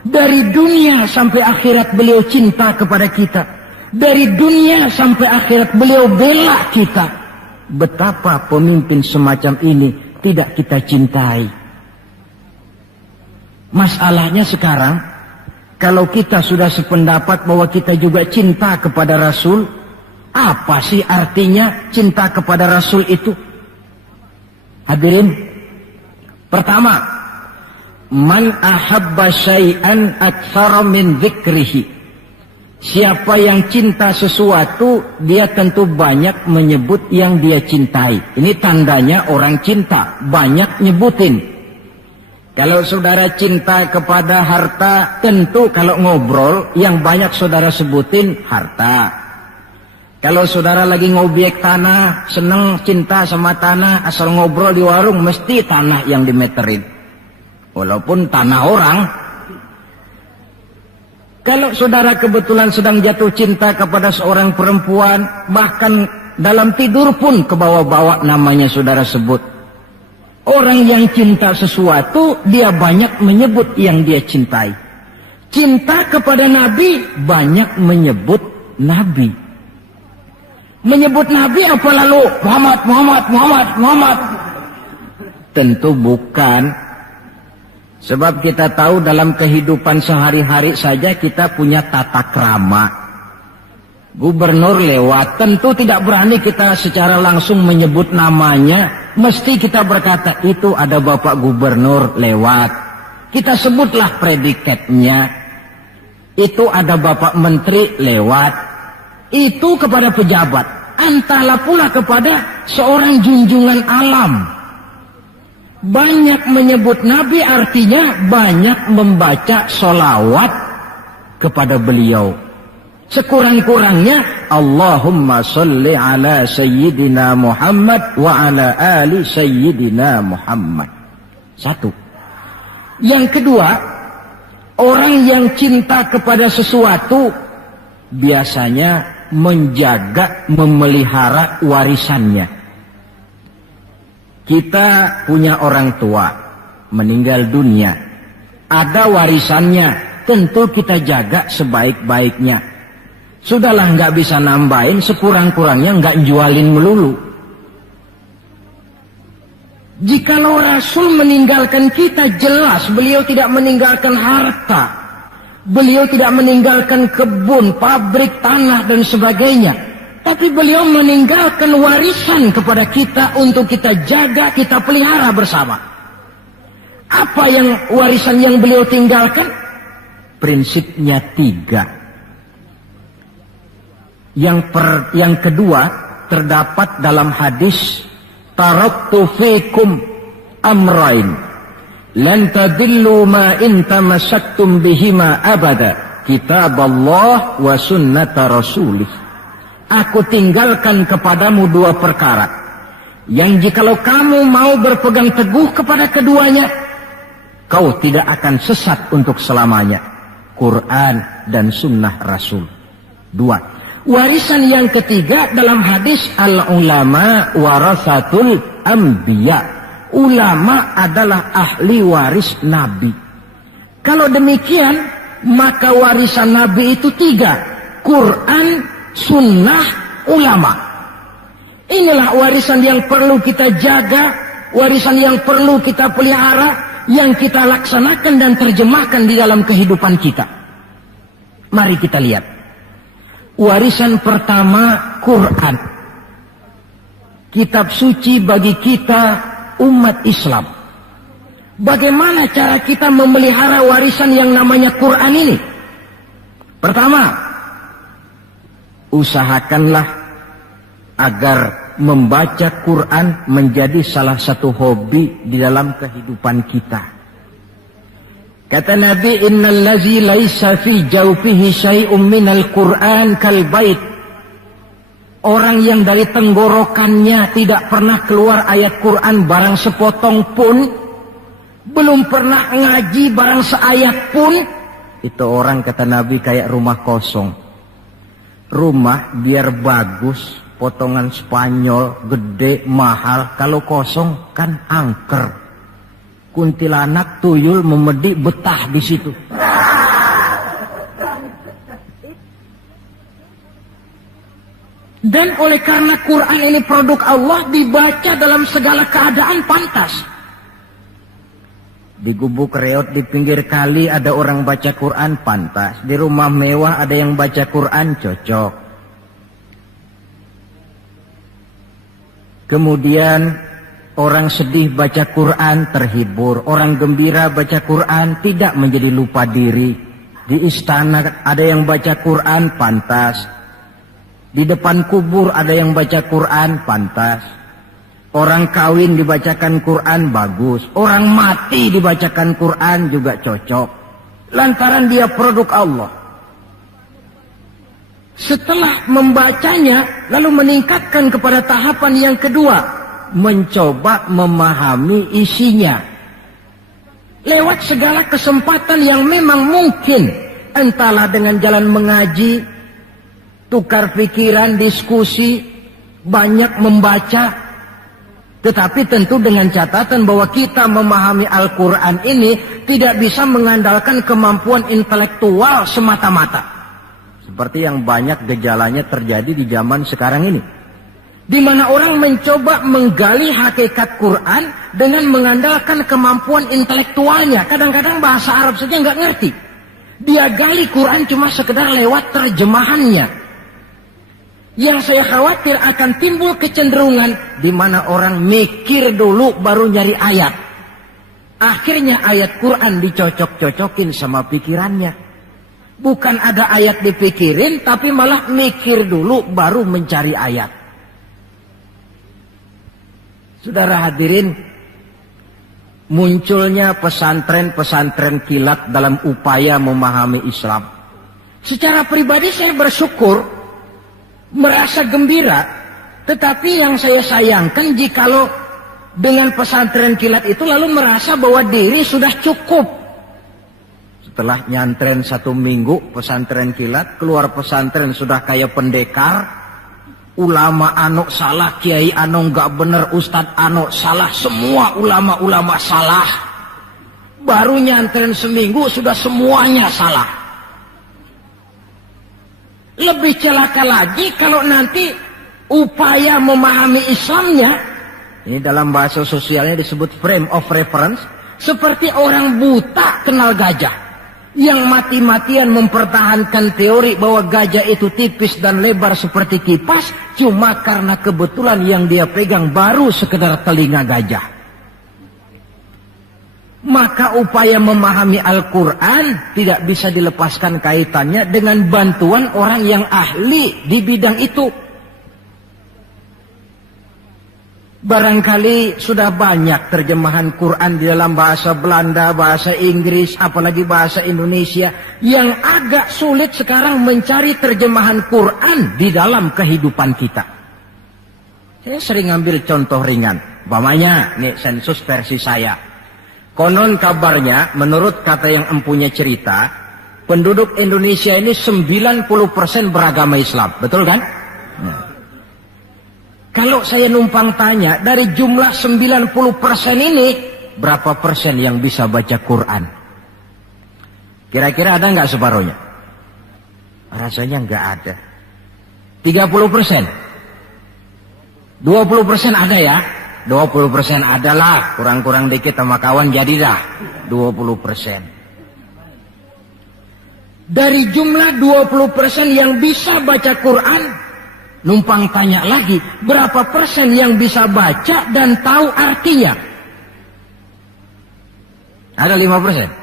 Dari dunia sampai akhirat beliau cinta kepada kita. Dari dunia sampai akhirat beliau bela kita. Betapa pemimpin semacam ini tidak kita cintai. Masalahnya sekarang, kalau kita sudah sependapat bahwa kita juga cinta kepada Rasul, apa sih artinya cinta kepada Rasul itu? Hadirin, pertama, man ahabba syai'an aktsara min dzikrihi. Siapa yang cinta sesuatu, dia tentu banyak menyebut yang dia cintai. Ini tandanya orang cinta, banyak nyebutin. Kalau saudara cinta kepada harta, tentu kalau ngobrol yang banyak saudara sebutin harta. Kalau saudara lagi ngobjek tanah, seneng cinta sama tanah, asal ngobrol di warung mesti tanah yang dimeterin. Walaupun tanah orang. Kalau saudara kebetulan sedang jatuh cinta kepada seorang perempuan, bahkan dalam tidur pun kebawa-bawa namanya saudara sebut. Orang yang cinta sesuatu, dia banyak menyebut yang dia cintai. Cinta kepada Nabi, banyak menyebut Nabi. Menyebut Nabi apa lalu? Muhammad, Muhammad, Muhammad, Muhammad. Tentu bukan. Sebab kita tahu dalam kehidupan sehari-hari saja kita punya tata krama. Gubernur lewat, tentu tidak berani kita secara langsung menyebut namanya. Mesti kita berkata, itu ada Bapak Gubernur lewat. Kita sebutlah predikatnya. Itu ada Bapak Menteri lewat. Itu kepada pejabat. Entahlah pula kepada seorang junjungan alam. Banyak menyebut Nabi artinya banyak membaca sholawat kepada beliau. Sekurang-kurangnya Allahumma sholli ala Sayyidina Muhammad wa ala ali Sayyidina Muhammad. Satu. Yang kedua, orang yang cinta kepada sesuatu biasanya menjaga, memelihara warisannya. Kita punya orang tua meninggal dunia, ada warisannya, tentu kita jaga sebaik-baiknya. Sudahlah, nggak bisa nambahin, sekurang-kurangnya nggak jualin melulu. Jikalau Rasul meninggalkan kita, jelas beliau tidak meninggalkan harta, beliau tidak meninggalkan kebun, pabrik, tanah dan sebagainya. Tapi beliau meninggalkan warisan kepada kita untuk kita jaga, kita pelihara bersama. Apa yang warisan yang beliau tinggalkan? Prinsipnya 3. Yang kedua terdapat dalam hadis, taraktu fikum amrain lan tadillu ma in tamassaktum bihima abada, kitaballah wa sunnata rasulih. Aku tinggalkan kepadamu 2 perkara yang jikalau kamu mau berpegang teguh kepada keduanya, kau tidak akan sesat untuk selamanya. Quran dan sunnah Rasul. 2. Warisan yang ketiga dalam hadis, al-ulama warasatul anbiya. Ulama adalah ahli waris Nabi. Kalau demikian, maka warisan Nabi itu 3. Quran, sunnah, ulama. Inilah warisan yang perlu kita jaga, warisan yang perlu kita pelihara, yang kita laksanakan dan terjemahkan di dalam kehidupan kita. Mari kita lihat. Warisan pertama, Quran. Kitab suci bagi kita umat Islam. Bagaimana cara kita memelihara warisan yang namanya Quran ini? Pertama, usahakanlah agar membaca Quran menjadi salah satu hobi di dalam kehidupan kita. Kata Nabi, innal ladzi laisa fi jawfihi syai'un minal Qur'an kal bait. Orang yang dari tenggorokannya tidak pernah keluar ayat Quran barang sepotong pun, belum pernah ngaji barang seayat pun, itu orang kata Nabi kayak rumah kosong. Rumah biar bagus, potongan Spanyol, gede, mahal, kalau kosong kan angker. Kuntilanak, tuyul, memedi, betah di situ. Dan oleh karena Quran ini produk Allah, dibaca dalam segala keadaan pantas. Di gubuk reot di pinggir kali ada orang baca Quran, pantas. Di rumah mewah ada yang baca Quran, cocok. Kemudian orang sedih baca Quran, terhibur. Orang gembira baca Quran, tidak menjadi lupa diri. Di istana ada yang baca Quran, pantas. Di depan kubur ada yang baca Quran, pantas. Orang kawin dibacakan Quran, bagus. Orang mati dibacakan Quran juga cocok. Lantaran dia produk Allah. Setelah membacanya, lalu meningkatkan kepada tahapan yang kedua, mencoba memahami isinya. Lewat segala kesempatan yang memang mungkin, entahlah dengan jalan mengaji, tukar pikiran, diskusi, banyak membaca. Tetapi tentu dengan catatan bahwa kita memahami Al-Quran ini tidak bisa mengandalkan kemampuan intelektual semata-mata. Seperti yang banyak gejalanya terjadi di zaman sekarang ini. Di mana orang mencoba menggali hakikat Quran dengan mengandalkan kemampuan intelektualnya. Kadang-kadang bahasa Arab saja nggak ngerti. Dia gali Quran cuma sekedar lewat terjemahannya. Yang saya khawatir akan timbul kecenderungan di mana orang mikir dulu baru nyari ayat. Akhirnya ayat Quran dicocok-cocokin sama pikirannya. Bukan ada ayat dipikirin, tapi malah mikir dulu baru mencari ayat. Saudara hadirin, munculnya pesantren-pesantren kilat dalam upaya memahami Islam. Secara pribadi saya bersyukur, merasa gembira, tetapi yang saya sayangkan jikalau dengan pesantren kilat itu lalu merasa bahwa diri sudah cukup. Setelah nyantren 1 minggu pesantren kilat, keluar pesantren sudah kayak pendekar. Ulama anu salah, kiai anu nggak bener, ustadz anu salah, semua ulama-ulama salah. Baru nyantren seminggu sudah semuanya salah. Lebih celaka lagi kalau nanti upaya memahami Islamnya, ini dalam bahasa sosialnya disebut frame of reference, seperti orang buta kenal gajah. Yang mati-matian mempertahankan teori bahwa gajah itu tipis dan lebar seperti kipas, cuma karena kebetulan yang dia pegang baru sekedar telinga gajah. Maka upaya memahami Al-Quran tidak bisa dilepaskan kaitannya dengan bantuan orang yang ahli di bidang itu. Barangkali sudah banyak terjemahan Quran di dalam bahasa Belanda, bahasa Inggris, apalagi bahasa Indonesia, yang agak sulit sekarang mencari terjemahan Quran di dalam kehidupan kita. Saya sering ambil contoh ringan. Umpamanya, nih sensus versi saya. Konon kabarnya, menurut kata yang empunya cerita, penduduk Indonesia ini 90% beragama Islam. Betul kan? Nah. Kalau saya numpang tanya, dari jumlah 90% ini, berapa persen yang bisa baca Quran? Kira-kira ada nggak separuhnya? Rasanya nggak ada. 30%. 20% ada ya? 20% adalah, kurang-kurang dikit sama kawan jadi dah 20%. Dari jumlah 20% yang bisa baca Quran, numpang tanya lagi, berapa persen yang bisa baca dan tahu artinya? Ada 5%?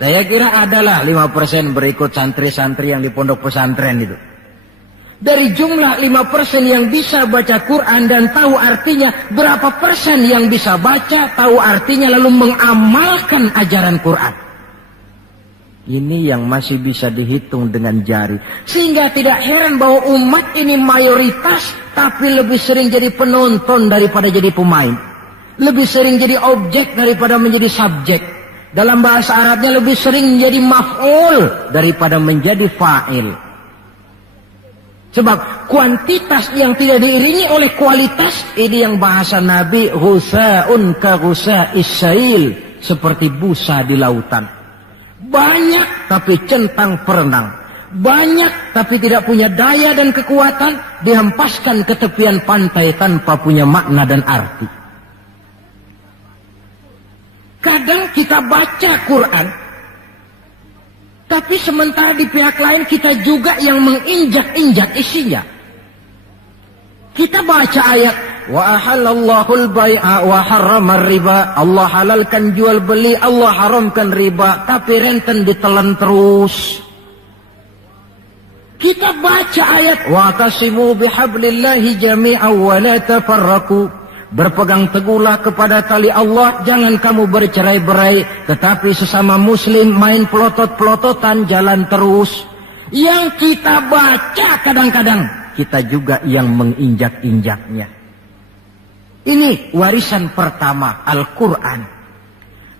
Saya kira adalah 5% berikut santri-santri yang di pondok pesantren itu. Dari jumlah 5% yang bisa baca Quran dan tahu artinya, berapa persen yang bisa baca, tahu artinya, lalu mengamalkan ajaran Quran? Ini yang masih bisa dihitung dengan jari. Sehingga tidak heran bahwa umat ini mayoritas, tapi lebih sering jadi penonton daripada jadi pemain. Lebih sering jadi objek daripada menjadi subjek. Dalam bahasa Arabnya lebih sering menjadi maf'ul daripada menjadi fa'il. Sebab kuantitas yang tidak diiringi oleh kualitas, ini yang bahasa Nabi, ghusa'un ka ghusa'is sail, seperti busa di lautan. Banyak tapi centang perenang. Banyak tapi tidak punya daya dan kekuatan, dihempaskan ke tepian pantai tanpa punya makna dan arti. Kadang kita baca Quran, tapi sementara di pihak lain kita juga yang menginjak-injak isinya. Kita baca ayat, wa ahallallahu al-bai'a wa harrama riba. Allah halalkan jual beli, Allah haramkan riba, tapi renten ditelan terus. Kita baca ayat, wa tasimu bihablillahi jami'an wa la tafarraqu. Berpegang teguhlah kepada tali Allah, jangan kamu bercerai-berai, tetapi sesama muslim main pelotot-pelototan jalan terus. Yang kita baca kadang-kadang, kita juga yang menginjak-injaknya. Ini warisan pertama, Al-Quran.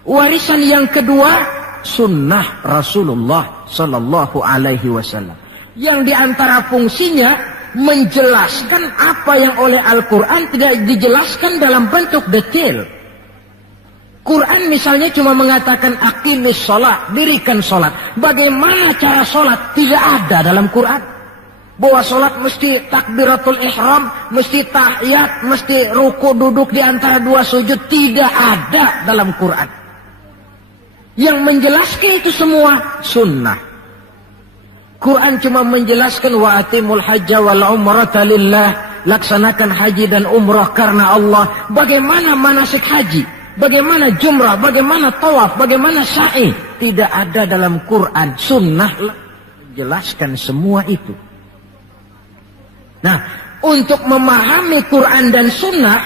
Warisan yang kedua, sunnah Rasulullah Sallallahu Alaihi Wasallam. Yang diantara fungsinya, menjelaskan apa yang oleh Al-Quran tidak dijelaskan dalam bentuk detail. Quran misalnya cuma mengatakan aqimis sholat, dirikan sholat. Bagaimana cara sholat? Tidak ada dalam Quran. Bahwa sholat mesti takbiratul ihram, mesti tahiyat, mesti ruku duduk di antara dua sujud. Tidak ada dalam Quran. Yang menjelaskan itu semua sunnah. Quran cuma menjelaskan wa atimul hajja wal umrata lillah, laksanakan haji dan umrah karena Allah. Bagaimana manasik haji, bagaimana jumrah, bagaimana tawaf, bagaimana sa'i, tidak ada dalam Quran. Sunnah menjelaskan semua itu. Nah, untuk memahami Quran dan sunnah,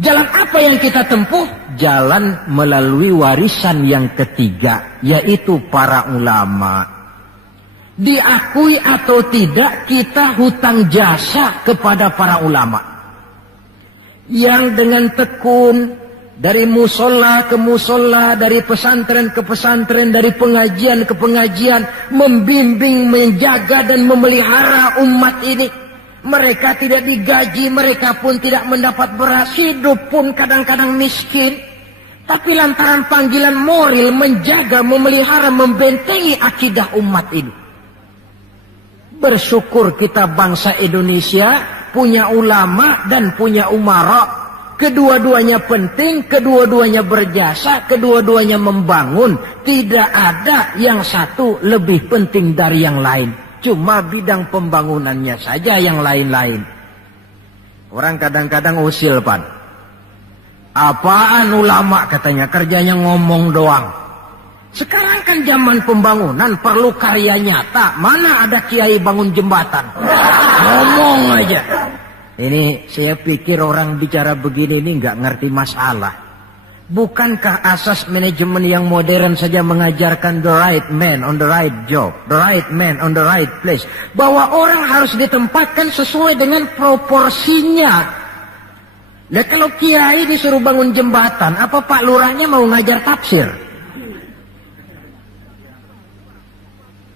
jalan apa yang kita tempuh? Jalan melalui warisan yang ketiga, yaitu para ulama. Diakui atau tidak, kita hutang jasa kepada para ulama yang dengan tekun dari musola ke musola, dari pesantren ke pesantren, dari pengajian ke pengajian, membimbing, menjaga dan memelihara umat ini. Mereka tidak digaji, mereka pun tidak mendapat beras, hidup pun kadang-kadang miskin, tapi lantaran panggilan moral menjaga, memelihara, membentengi akidah umat ini. Bersyukur kita bangsa Indonesia punya ulama dan punya umara. Kedua-duanya penting, kedua-duanya berjasa, kedua-duanya membangun. Tidak ada yang satu lebih penting dari yang lain. Cuma bidang pembangunannya saja yang lain-lain. Orang kadang-kadang usil, Pan. Apaan ulama katanya, kerjanya ngomong doang. Sekarang kan zaman pembangunan, perlu karya nyata. Mana ada kiai bangun jembatan? Ngomong aja. Ini saya pikir orang bicara begini ini nggak ngerti masalah. Bukankah asas manajemen yang modern saja mengajarkan the right man on the right job, the right man on the right place, bahwa orang harus ditempatkan sesuai dengan proporsinya. Nah, kalau kiai disuruh bangun jembatan, apa Pak Lurahnya mau ngajar tafsir?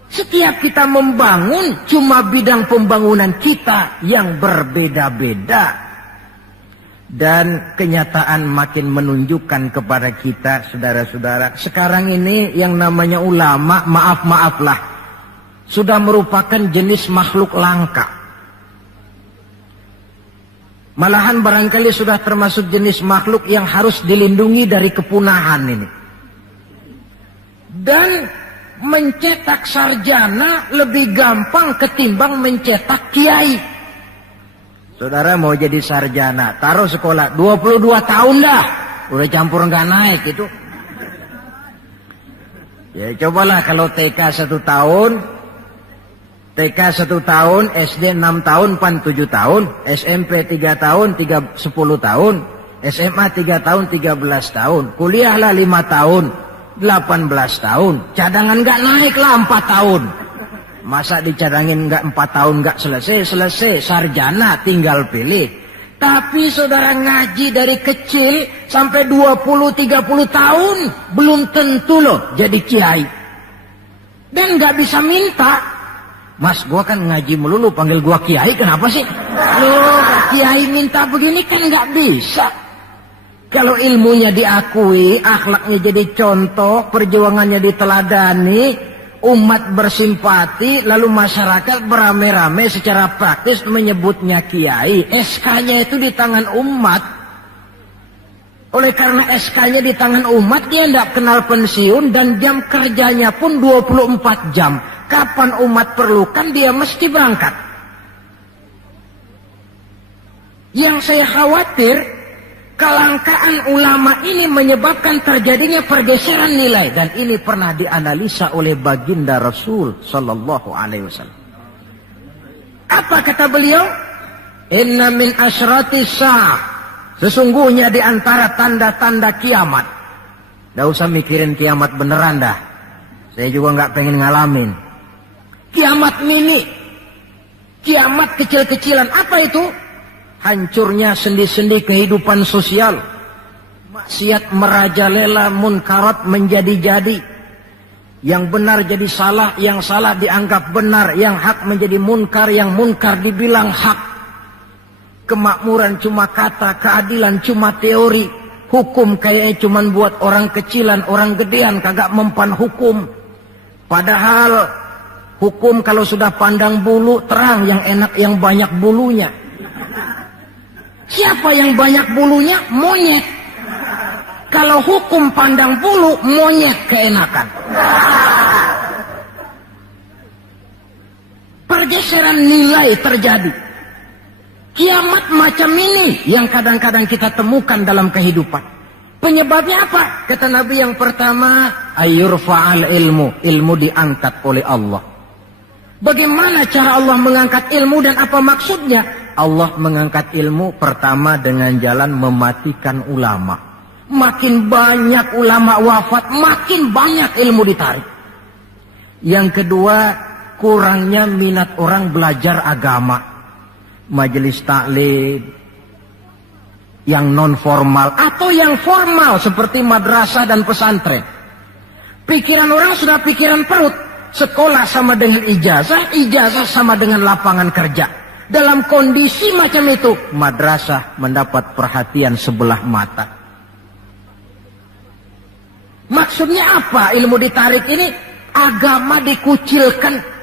Setiap kita membangun, cuma bidang pembangunan kita yang berbeda-beda. Dan kenyataan makin menunjukkan kepada kita, saudara-saudara, sekarang ini yang namanya ulama, maaf-maaflah, sudah merupakan jenis makhluk langka. Malahan barangkali sudah termasuk jenis makhluk yang harus dilindungi dari kepunahan ini. Dan mencetak sarjana lebih gampang ketimbang mencetak kiai. Saudara mau jadi sarjana, taruh sekolah 22 tahun dah, udah campur nggak naik itu. Ya cobalah kalau TK 1 tahun, TK 1 tahun, SD 6 tahun, PAN 7 tahun, SMP 3 tahun, 10 tahun, SMA 3 tahun, 13 tahun, kuliahlah 5 tahun, 18 tahun, cadangan nggak naik lah 4 tahun. Masa dicadangin nggak 4 tahun nggak selesai, sarjana tinggal pilih. Tapi saudara ngaji dari kecil sampai 20-30 tahun belum tentu loh jadi kiai. Dan nggak bisa minta. Mas gua kan ngaji melulu panggil gua kiai, kenapa sih? Loh kiai minta begini kan nggak bisa. Kalau ilmunya diakui, akhlaknya jadi contoh, perjuangannya diteladani, umat bersimpati, lalu masyarakat beramai-ramai secara praktis menyebutnya kiai. SK-nya itu di tangan umat. Oleh karena SK-nya di tangan umat, dia tidak kenal pensiun dan jam kerjanya pun 24 jam. Kapan umat perlukan, dia mesti berangkat. Yang saya khawatir, kelangkaan ulama ini menyebabkan terjadinya pergeseran nilai, dan ini pernah dianalisa oleh baginda Rasul sallallahu alaihi wasallam. Apa kata beliau? Inna min asyrati sa'ah, sesungguhnya di antara tanda-tanda kiamat. Nggak usah mikirin kiamat beneran dah. Saya juga nggak pengen ngalamin. Kiamat mini, kiamat kecil-kecilan. Apa itu? Hancurnya sendi-sendi kehidupan sosial. Maksiat merajalela, munkarat menjadi-jadi. Yang benar jadi salah, yang salah dianggap benar, yang hak menjadi munkar, yang munkar dibilang hak. Kemakmuran cuma kata, keadilan cuma teori. Hukum kayaknya cuma buat orang kecilan, orang gedean kagak mempan hukum. Padahal hukum kalau sudah pandang bulu, terang yang enak yang banyak bulunya. Siapa yang banyak bulunya? Monyet. Kalau hukum pandang bulu, monyet keenakan. Pergeseran nilai terjadi. Kiamat macam ini yang kadang-kadang kita temukan dalam kehidupan. Penyebabnya apa? Kata Nabi yang pertama, ayurfa'al ilmu. Ilmu diangkat oleh Allah. Bagaimana cara Allah mengangkat ilmu dan apa maksudnya? Allah mengangkat ilmu pertama dengan jalan mematikan ulama. Makin banyak ulama wafat, makin banyak ilmu ditarik. Yang kedua, kurangnya minat orang belajar agama. Majelis taklim yang non formal atau yang formal seperti madrasah dan pesantren. Pikiran orang sudah pikiran perut. Sekolah sama dengan ijazah, ijazah sama dengan lapangan kerja. Dalam kondisi macam itu, madrasah mendapat perhatian sebelah mata. Maksudnya apa ilmu ditarik ini? Agama dikucilkan.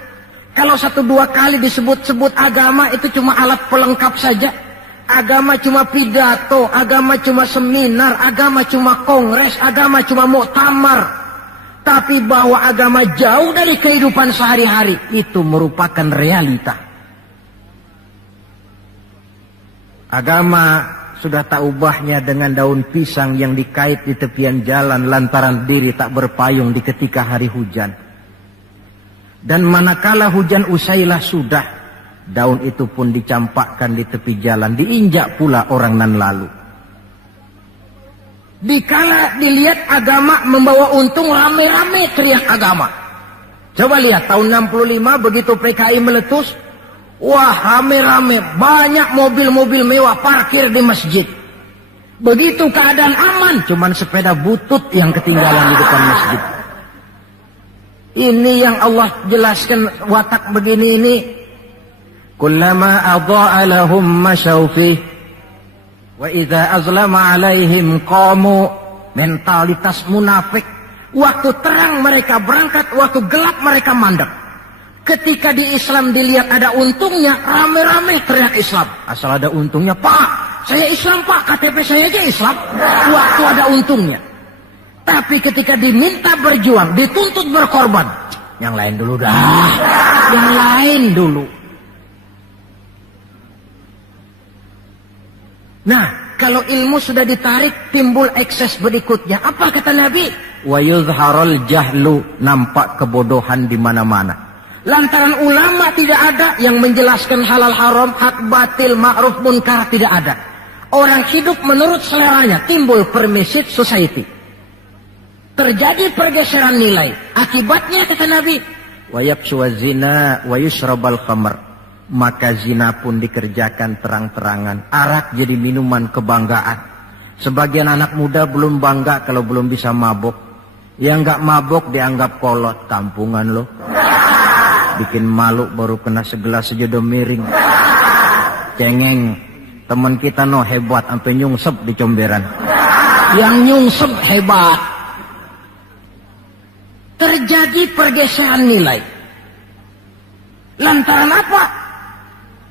Kalau 1-2 kali disebut-sebut agama, itu cuma alat pelengkap saja. Agama cuma pidato, agama cuma seminar, agama cuma kongres, agama cuma muktamar. Tapi bahwa agama jauh dari kehidupan sehari-hari, itu merupakan realita. Agama sudah tak ubahnya dengan daun pisang yang dikait di tepian jalan lantaran diri tak berpayung di ketika hari hujan. Dan manakala hujan usailah sudah, daun itu pun dicampakkan di tepi jalan, diinjak pula orang nan lalu. Dikala dilihat agama membawa untung, rame-rame teriak agama. Coba lihat tahun 65 begitu PKI meletus, wah rame-rame, banyak mobil-mobil mewah parkir di masjid. Begitu keadaan aman, cuman sepeda butut yang ketinggalan di depan masjid. Ini yang Allah jelaskan watak begini ini. Kullama adha'a lahum masyaw fih. Wa idza azlama alaihim qamu, mentalitas munafik. Waktu terang mereka berangkat, waktu gelap mereka mandek. Ketika di Islam dilihat ada untungnya, rame-rame teriak Islam. Asal ada untungnya, Pak, saya Islam Pak, KTP saya aja Islam. Waktu ada untungnya. Tapi ketika diminta berjuang, dituntut berkorban, yang lain dulu dah, yang lain dulu. Nah, kalau ilmu sudah ditarik, timbul ekses berikutnya. Apa kata Nabi? Wa yuzharul jahlu, nampak kebodohan di mana-mana. Lantaran ulama tidak ada yang menjelaskan halal haram, hak batil, ma'ruf munkar, tidak ada. Orang hidup menurut seleranya, timbul permissive society. Terjadi pergeseran nilai. Akibatnya kata Nabi, wa yafshu zina wa yushrabal khamr. Maka zina pun dikerjakan terang-terangan. Arak jadi minuman kebanggaan. Sebagian anak muda belum bangga kalau belum bisa mabok. Yang nggak mabok dianggap kolot, kampungan lo. Bikin malu baru kena segelas sejodoh miring. Cengeng. Teman kita no hebat sampai nyungsep di comberan. Yang nyungsep hebat. Terjadi pergeseran nilai. Lantaran apa?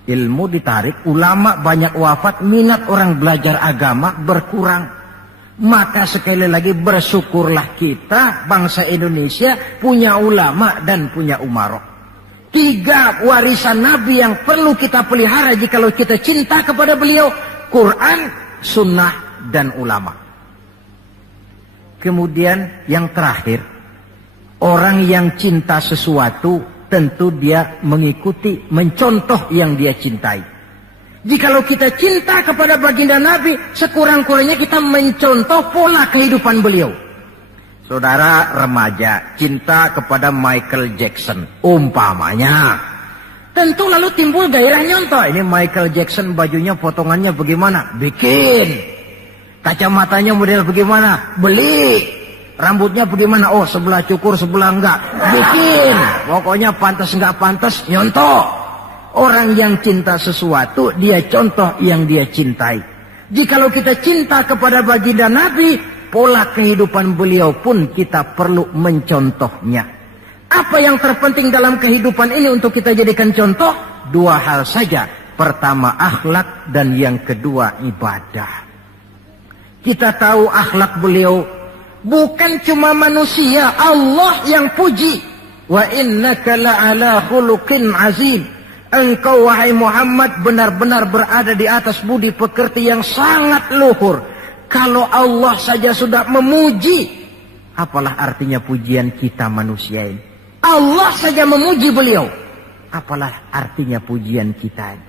Ilmu ditarik, ulama banyak wafat, minat orang belajar agama berkurang. Maka sekali lagi bersyukurlah kita, bangsa Indonesia, punya ulama dan punya umarok. 3 warisan Nabi yang perlu kita pelihara jikalau kita cinta kepada beliau. Quran, sunnah, dan ulama. Kemudian yang terakhir, orang yang cinta sesuatu tentu dia mengikuti, mencontoh yang dia cintai. Jikalau kita cinta kepada baginda Nabi, sekurang-kurangnya kita mencontoh pola kehidupan beliau. Saudara remaja cinta kepada Michael Jackson, umpamanya. Tentu lalu timbul gairah nyontoh. Ini Michael Jackson bajunya potongannya bagaimana? Bikin. Kacamatanya model bagaimana? Beli. Rambutnya bagaimana? Oh, sebelah cukur, sebelah enggak. Bikin. Pokoknya pantas enggak pantas, nyontoh. Orang yang cinta sesuatu, dia contoh yang dia cintai. Jikalau kita cinta kepada baginda Nabi, pola kehidupan beliau pun kita perlu mencontohnya. Apa yang terpenting dalam kehidupan ini untuk kita jadikan contoh? 2 hal saja. Pertama, akhlak, dan yang kedua, ibadah. Kita tahu akhlak beliau bukan cuma manusia, Allah yang puji. Wa innaka la'ala khuluqin azim. Engkau wahai Muhammad benar-benar berada di atas budi pekerti yang sangat luhur. Kalau Allah saja sudah memuji, apalah artinya pujian kita manusia ini? Allah saja memuji beliau, apalah artinya pujian kita ini?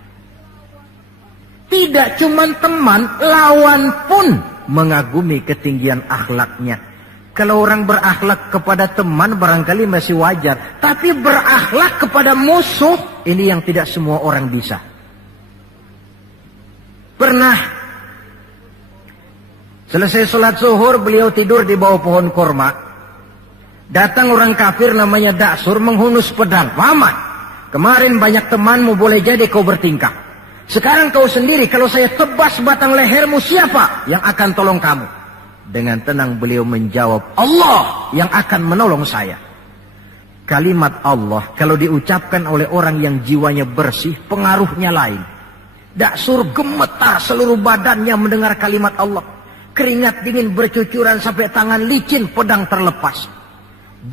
Tidak cuma teman, lawan pun mengagumi ketinggian akhlaknya. Kalau orang berakhlak kepada teman barangkali masih wajar. Tapi berakhlak kepada musuh, ini yang tidak semua orang bisa. Pernah selesai sholat zuhur, beliau tidur di bawah pohon korma. Datang orang kafir namanya Da'sur menghunus pedang. Muhammad, kemarin banyak temanmu, boleh jadi kau bertingkah. Sekarang kau sendiri, kalau saya tebas batang lehermu, siapa yang akan tolong kamu? Dengan tenang beliau menjawab, Allah yang akan menolong saya. Kalimat Allah kalau diucapkan oleh orang yang jiwanya bersih, pengaruhnya lain. Da'sur gemetar seluruh badannya mendengar kalimat Allah. Keringat dingin bercucuran sampai tangan licin, pedang terlepas.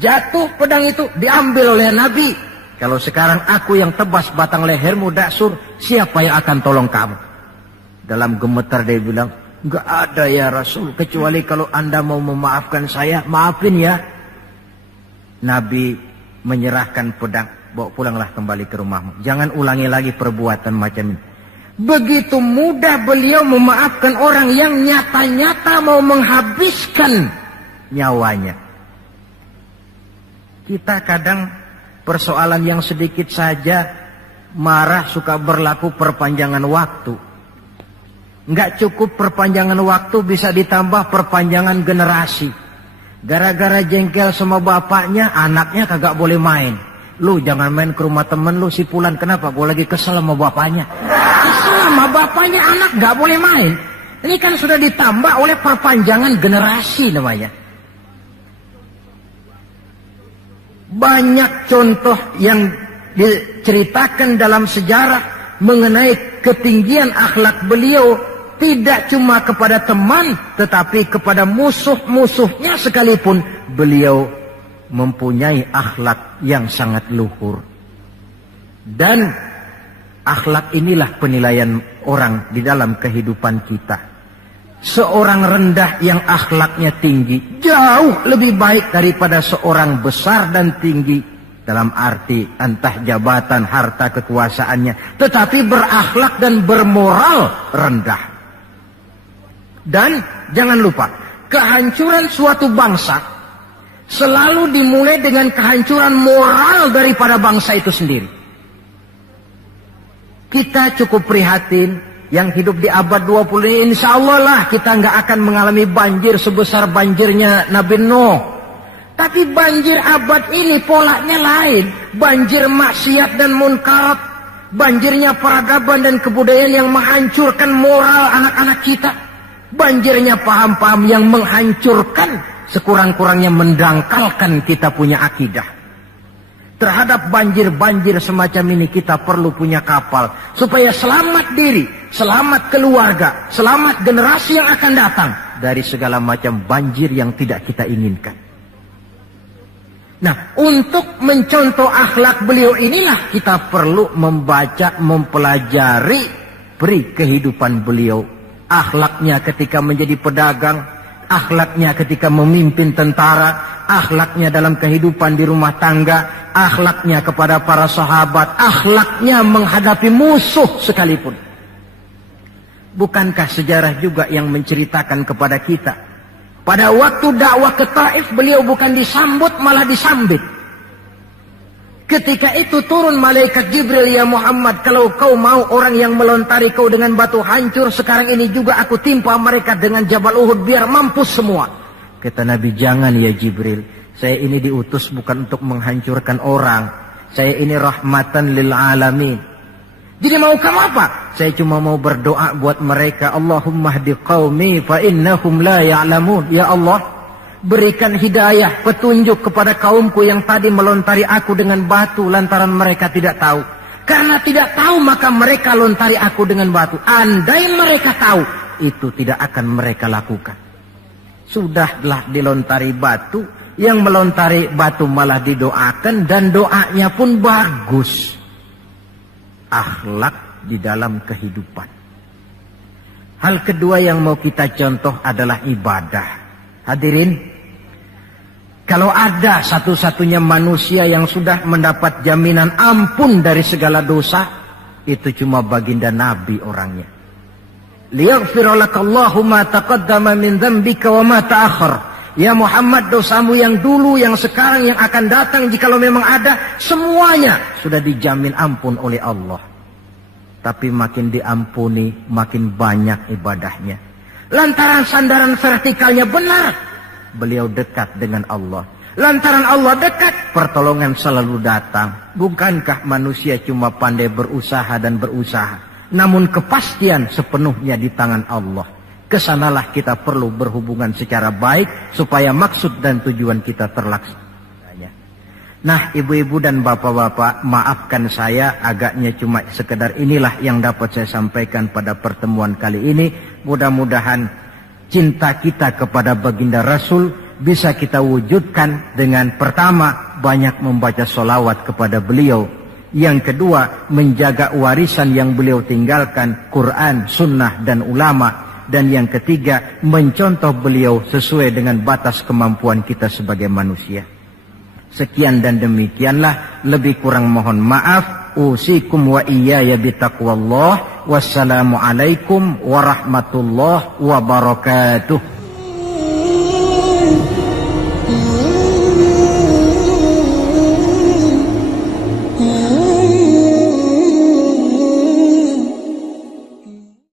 Jatuh pedang itu, diambil oleh Nabi. Kalau sekarang aku yang tebas batang lehermu Da'sur, siapa yang akan tolong kamu? Dalam gemetar dia bilang, enggak ada ya Rasul, kecuali kalau Anda mau memaafkan saya, maafin ya. Nabi menyerahkan pedang, bawa pulanglah kembali ke rumahmu. Jangan ulangi lagi perbuatan macam ini. Begitu mudah beliau memaafkan orang yang nyata-nyata mau menghabiskan nyawanya. Kita kadang persoalan yang sedikit saja marah suka berlaku perpanjangan waktu. Enggak cukup perpanjangan waktu, bisa ditambah perpanjangan generasi. Gara-gara jengkel sama bapaknya, anaknya kagak boleh main. Lu jangan main ke rumah temen lu si Pulan. Kenapa? Gue lagi kesel sama bapaknya. Kesel sama bapaknya, anak gak boleh main. Ini kan sudah ditambah oleh perpanjangan generasi namanya. Banyak contoh yang diceritakan dalam sejarah mengenai ketinggian akhlak beliau, tidak cuma kepada teman tetapi kepada musuh-musuhnya sekalipun beliau mempunyai akhlak yang sangat luhur. Dan akhlak inilah penilaian orang di dalam kehidupan kita. Seorang rendah yang akhlaknya tinggi jauh lebih baik daripada seorang besar dan tinggi, dalam arti entah jabatan, harta, kekuasaannya, tetapi berakhlak dan bermoral rendah. Dan jangan lupa, kehancuran suatu bangsa selalu dimulai dengan kehancuran moral daripada bangsa itu sendiri. Kita cukup prihatin yang hidup di abad 20 ini, insya Allah lah kita nggak akan mengalami banjir sebesar banjirnya Nabi Nuh. Tapi banjir abad ini polanya lain. Banjir maksiat dan munkarat. Banjirnya peradaban dan kebudayaan yang menghancurkan moral anak-anak kita. Banjirnya paham-paham yang menghancurkan, sekurang-kurangnya mendangkalkan kita punya akidah. Terhadap banjir-banjir semacam ini kita perlu punya kapal supaya selamat diri, selamat keluarga, selamat generasi yang akan datang dari segala macam banjir yang tidak kita inginkan. Nah, untuk mencontoh akhlak beliau inilah kita perlu membaca, mempelajari peri kehidupan beliau. Akhlaknya ketika menjadi pedagang, akhlaknya ketika memimpin tentara, akhlaknya dalam kehidupan di rumah tangga, akhlaknya kepada para sahabat, akhlaknya menghadapi musuh sekalipun. Bukankah sejarah juga yang menceritakan kepada kita, pada waktu dakwah ke Taif beliau bukan disambut malah disambit. Ketika itu turun malaikat Jibril, ya Muhammad, kalau kau mau orang yang melontari kau dengan batu hancur, sekarang ini juga aku timpa mereka dengan Jabal Uhud biar mampus semua. Kata Nabi, jangan ya Jibril, saya ini diutus bukan untuk menghancurkan orang, saya ini rahmatan lil alamin. Jadi mau kamu apa? Saya cuma mau berdoa buat mereka, Allahumma hdi qaumi fa innahum la ya'lamun. Ya Allah, berikan hidayah, petunjuk kepada kaumku yang tadi melontari aku dengan batu lantaran mereka tidak tahu. Karena tidak tahu maka mereka lontari aku dengan batu. Andai mereka tahu, itu tidak akan mereka lakukan. Sudahlah dilontari batu, yang melontari batu malah didoakan dan doanya pun bagus. Akhlak di dalam kehidupan. Hal kedua yang mau kita contoh adalah ibadah. Hadirin, kalau ada satu-satunya manusia yang sudah mendapat jaminan ampun dari segala dosa, itu cuma baginda Nabi orangnya. Liyaghfira lakallahu ma taqaddama min dzambika wa ma ta'akhkhar. Ya Muhammad, dosamu yang dulu, yang sekarang, yang akan datang, jikalau memang ada, semuanya sudah dijamin ampun oleh Allah. Tapi makin diampuni, makin banyak ibadahnya. Lantaran sandaran vertikalnya benar, beliau dekat dengan Allah. Lantaran Allah dekat, pertolongan selalu datang. Bukankah manusia cuma pandai berusaha dan berusaha, namun kepastian sepenuhnya di tangan Allah. Kesanalah kita perlu berhubungan secara baik supaya maksud dan tujuan kita terlaksana. Nah, ibu-ibu dan bapak-bapak, maafkan saya agaknya cuma sekedar inilah yang dapat saya sampaikan pada pertemuan kali ini. Mudah-mudahan cinta kita kepada baginda Rasul bisa kita wujudkan dengan pertama, banyak membaca sholawat kepada beliau. Yang kedua, menjaga warisan yang beliau tinggalkan, Quran, sunnah, dan ulama. Dan yang ketiga, mencontoh beliau sesuai dengan batas kemampuan kita sebagai manusia. Sekian dan demikianlah, lebih kurang mohon maaf. Usikum wa iyaya bitaqwallah. Wassalamualaikum warahmatullahi wabarakatuh.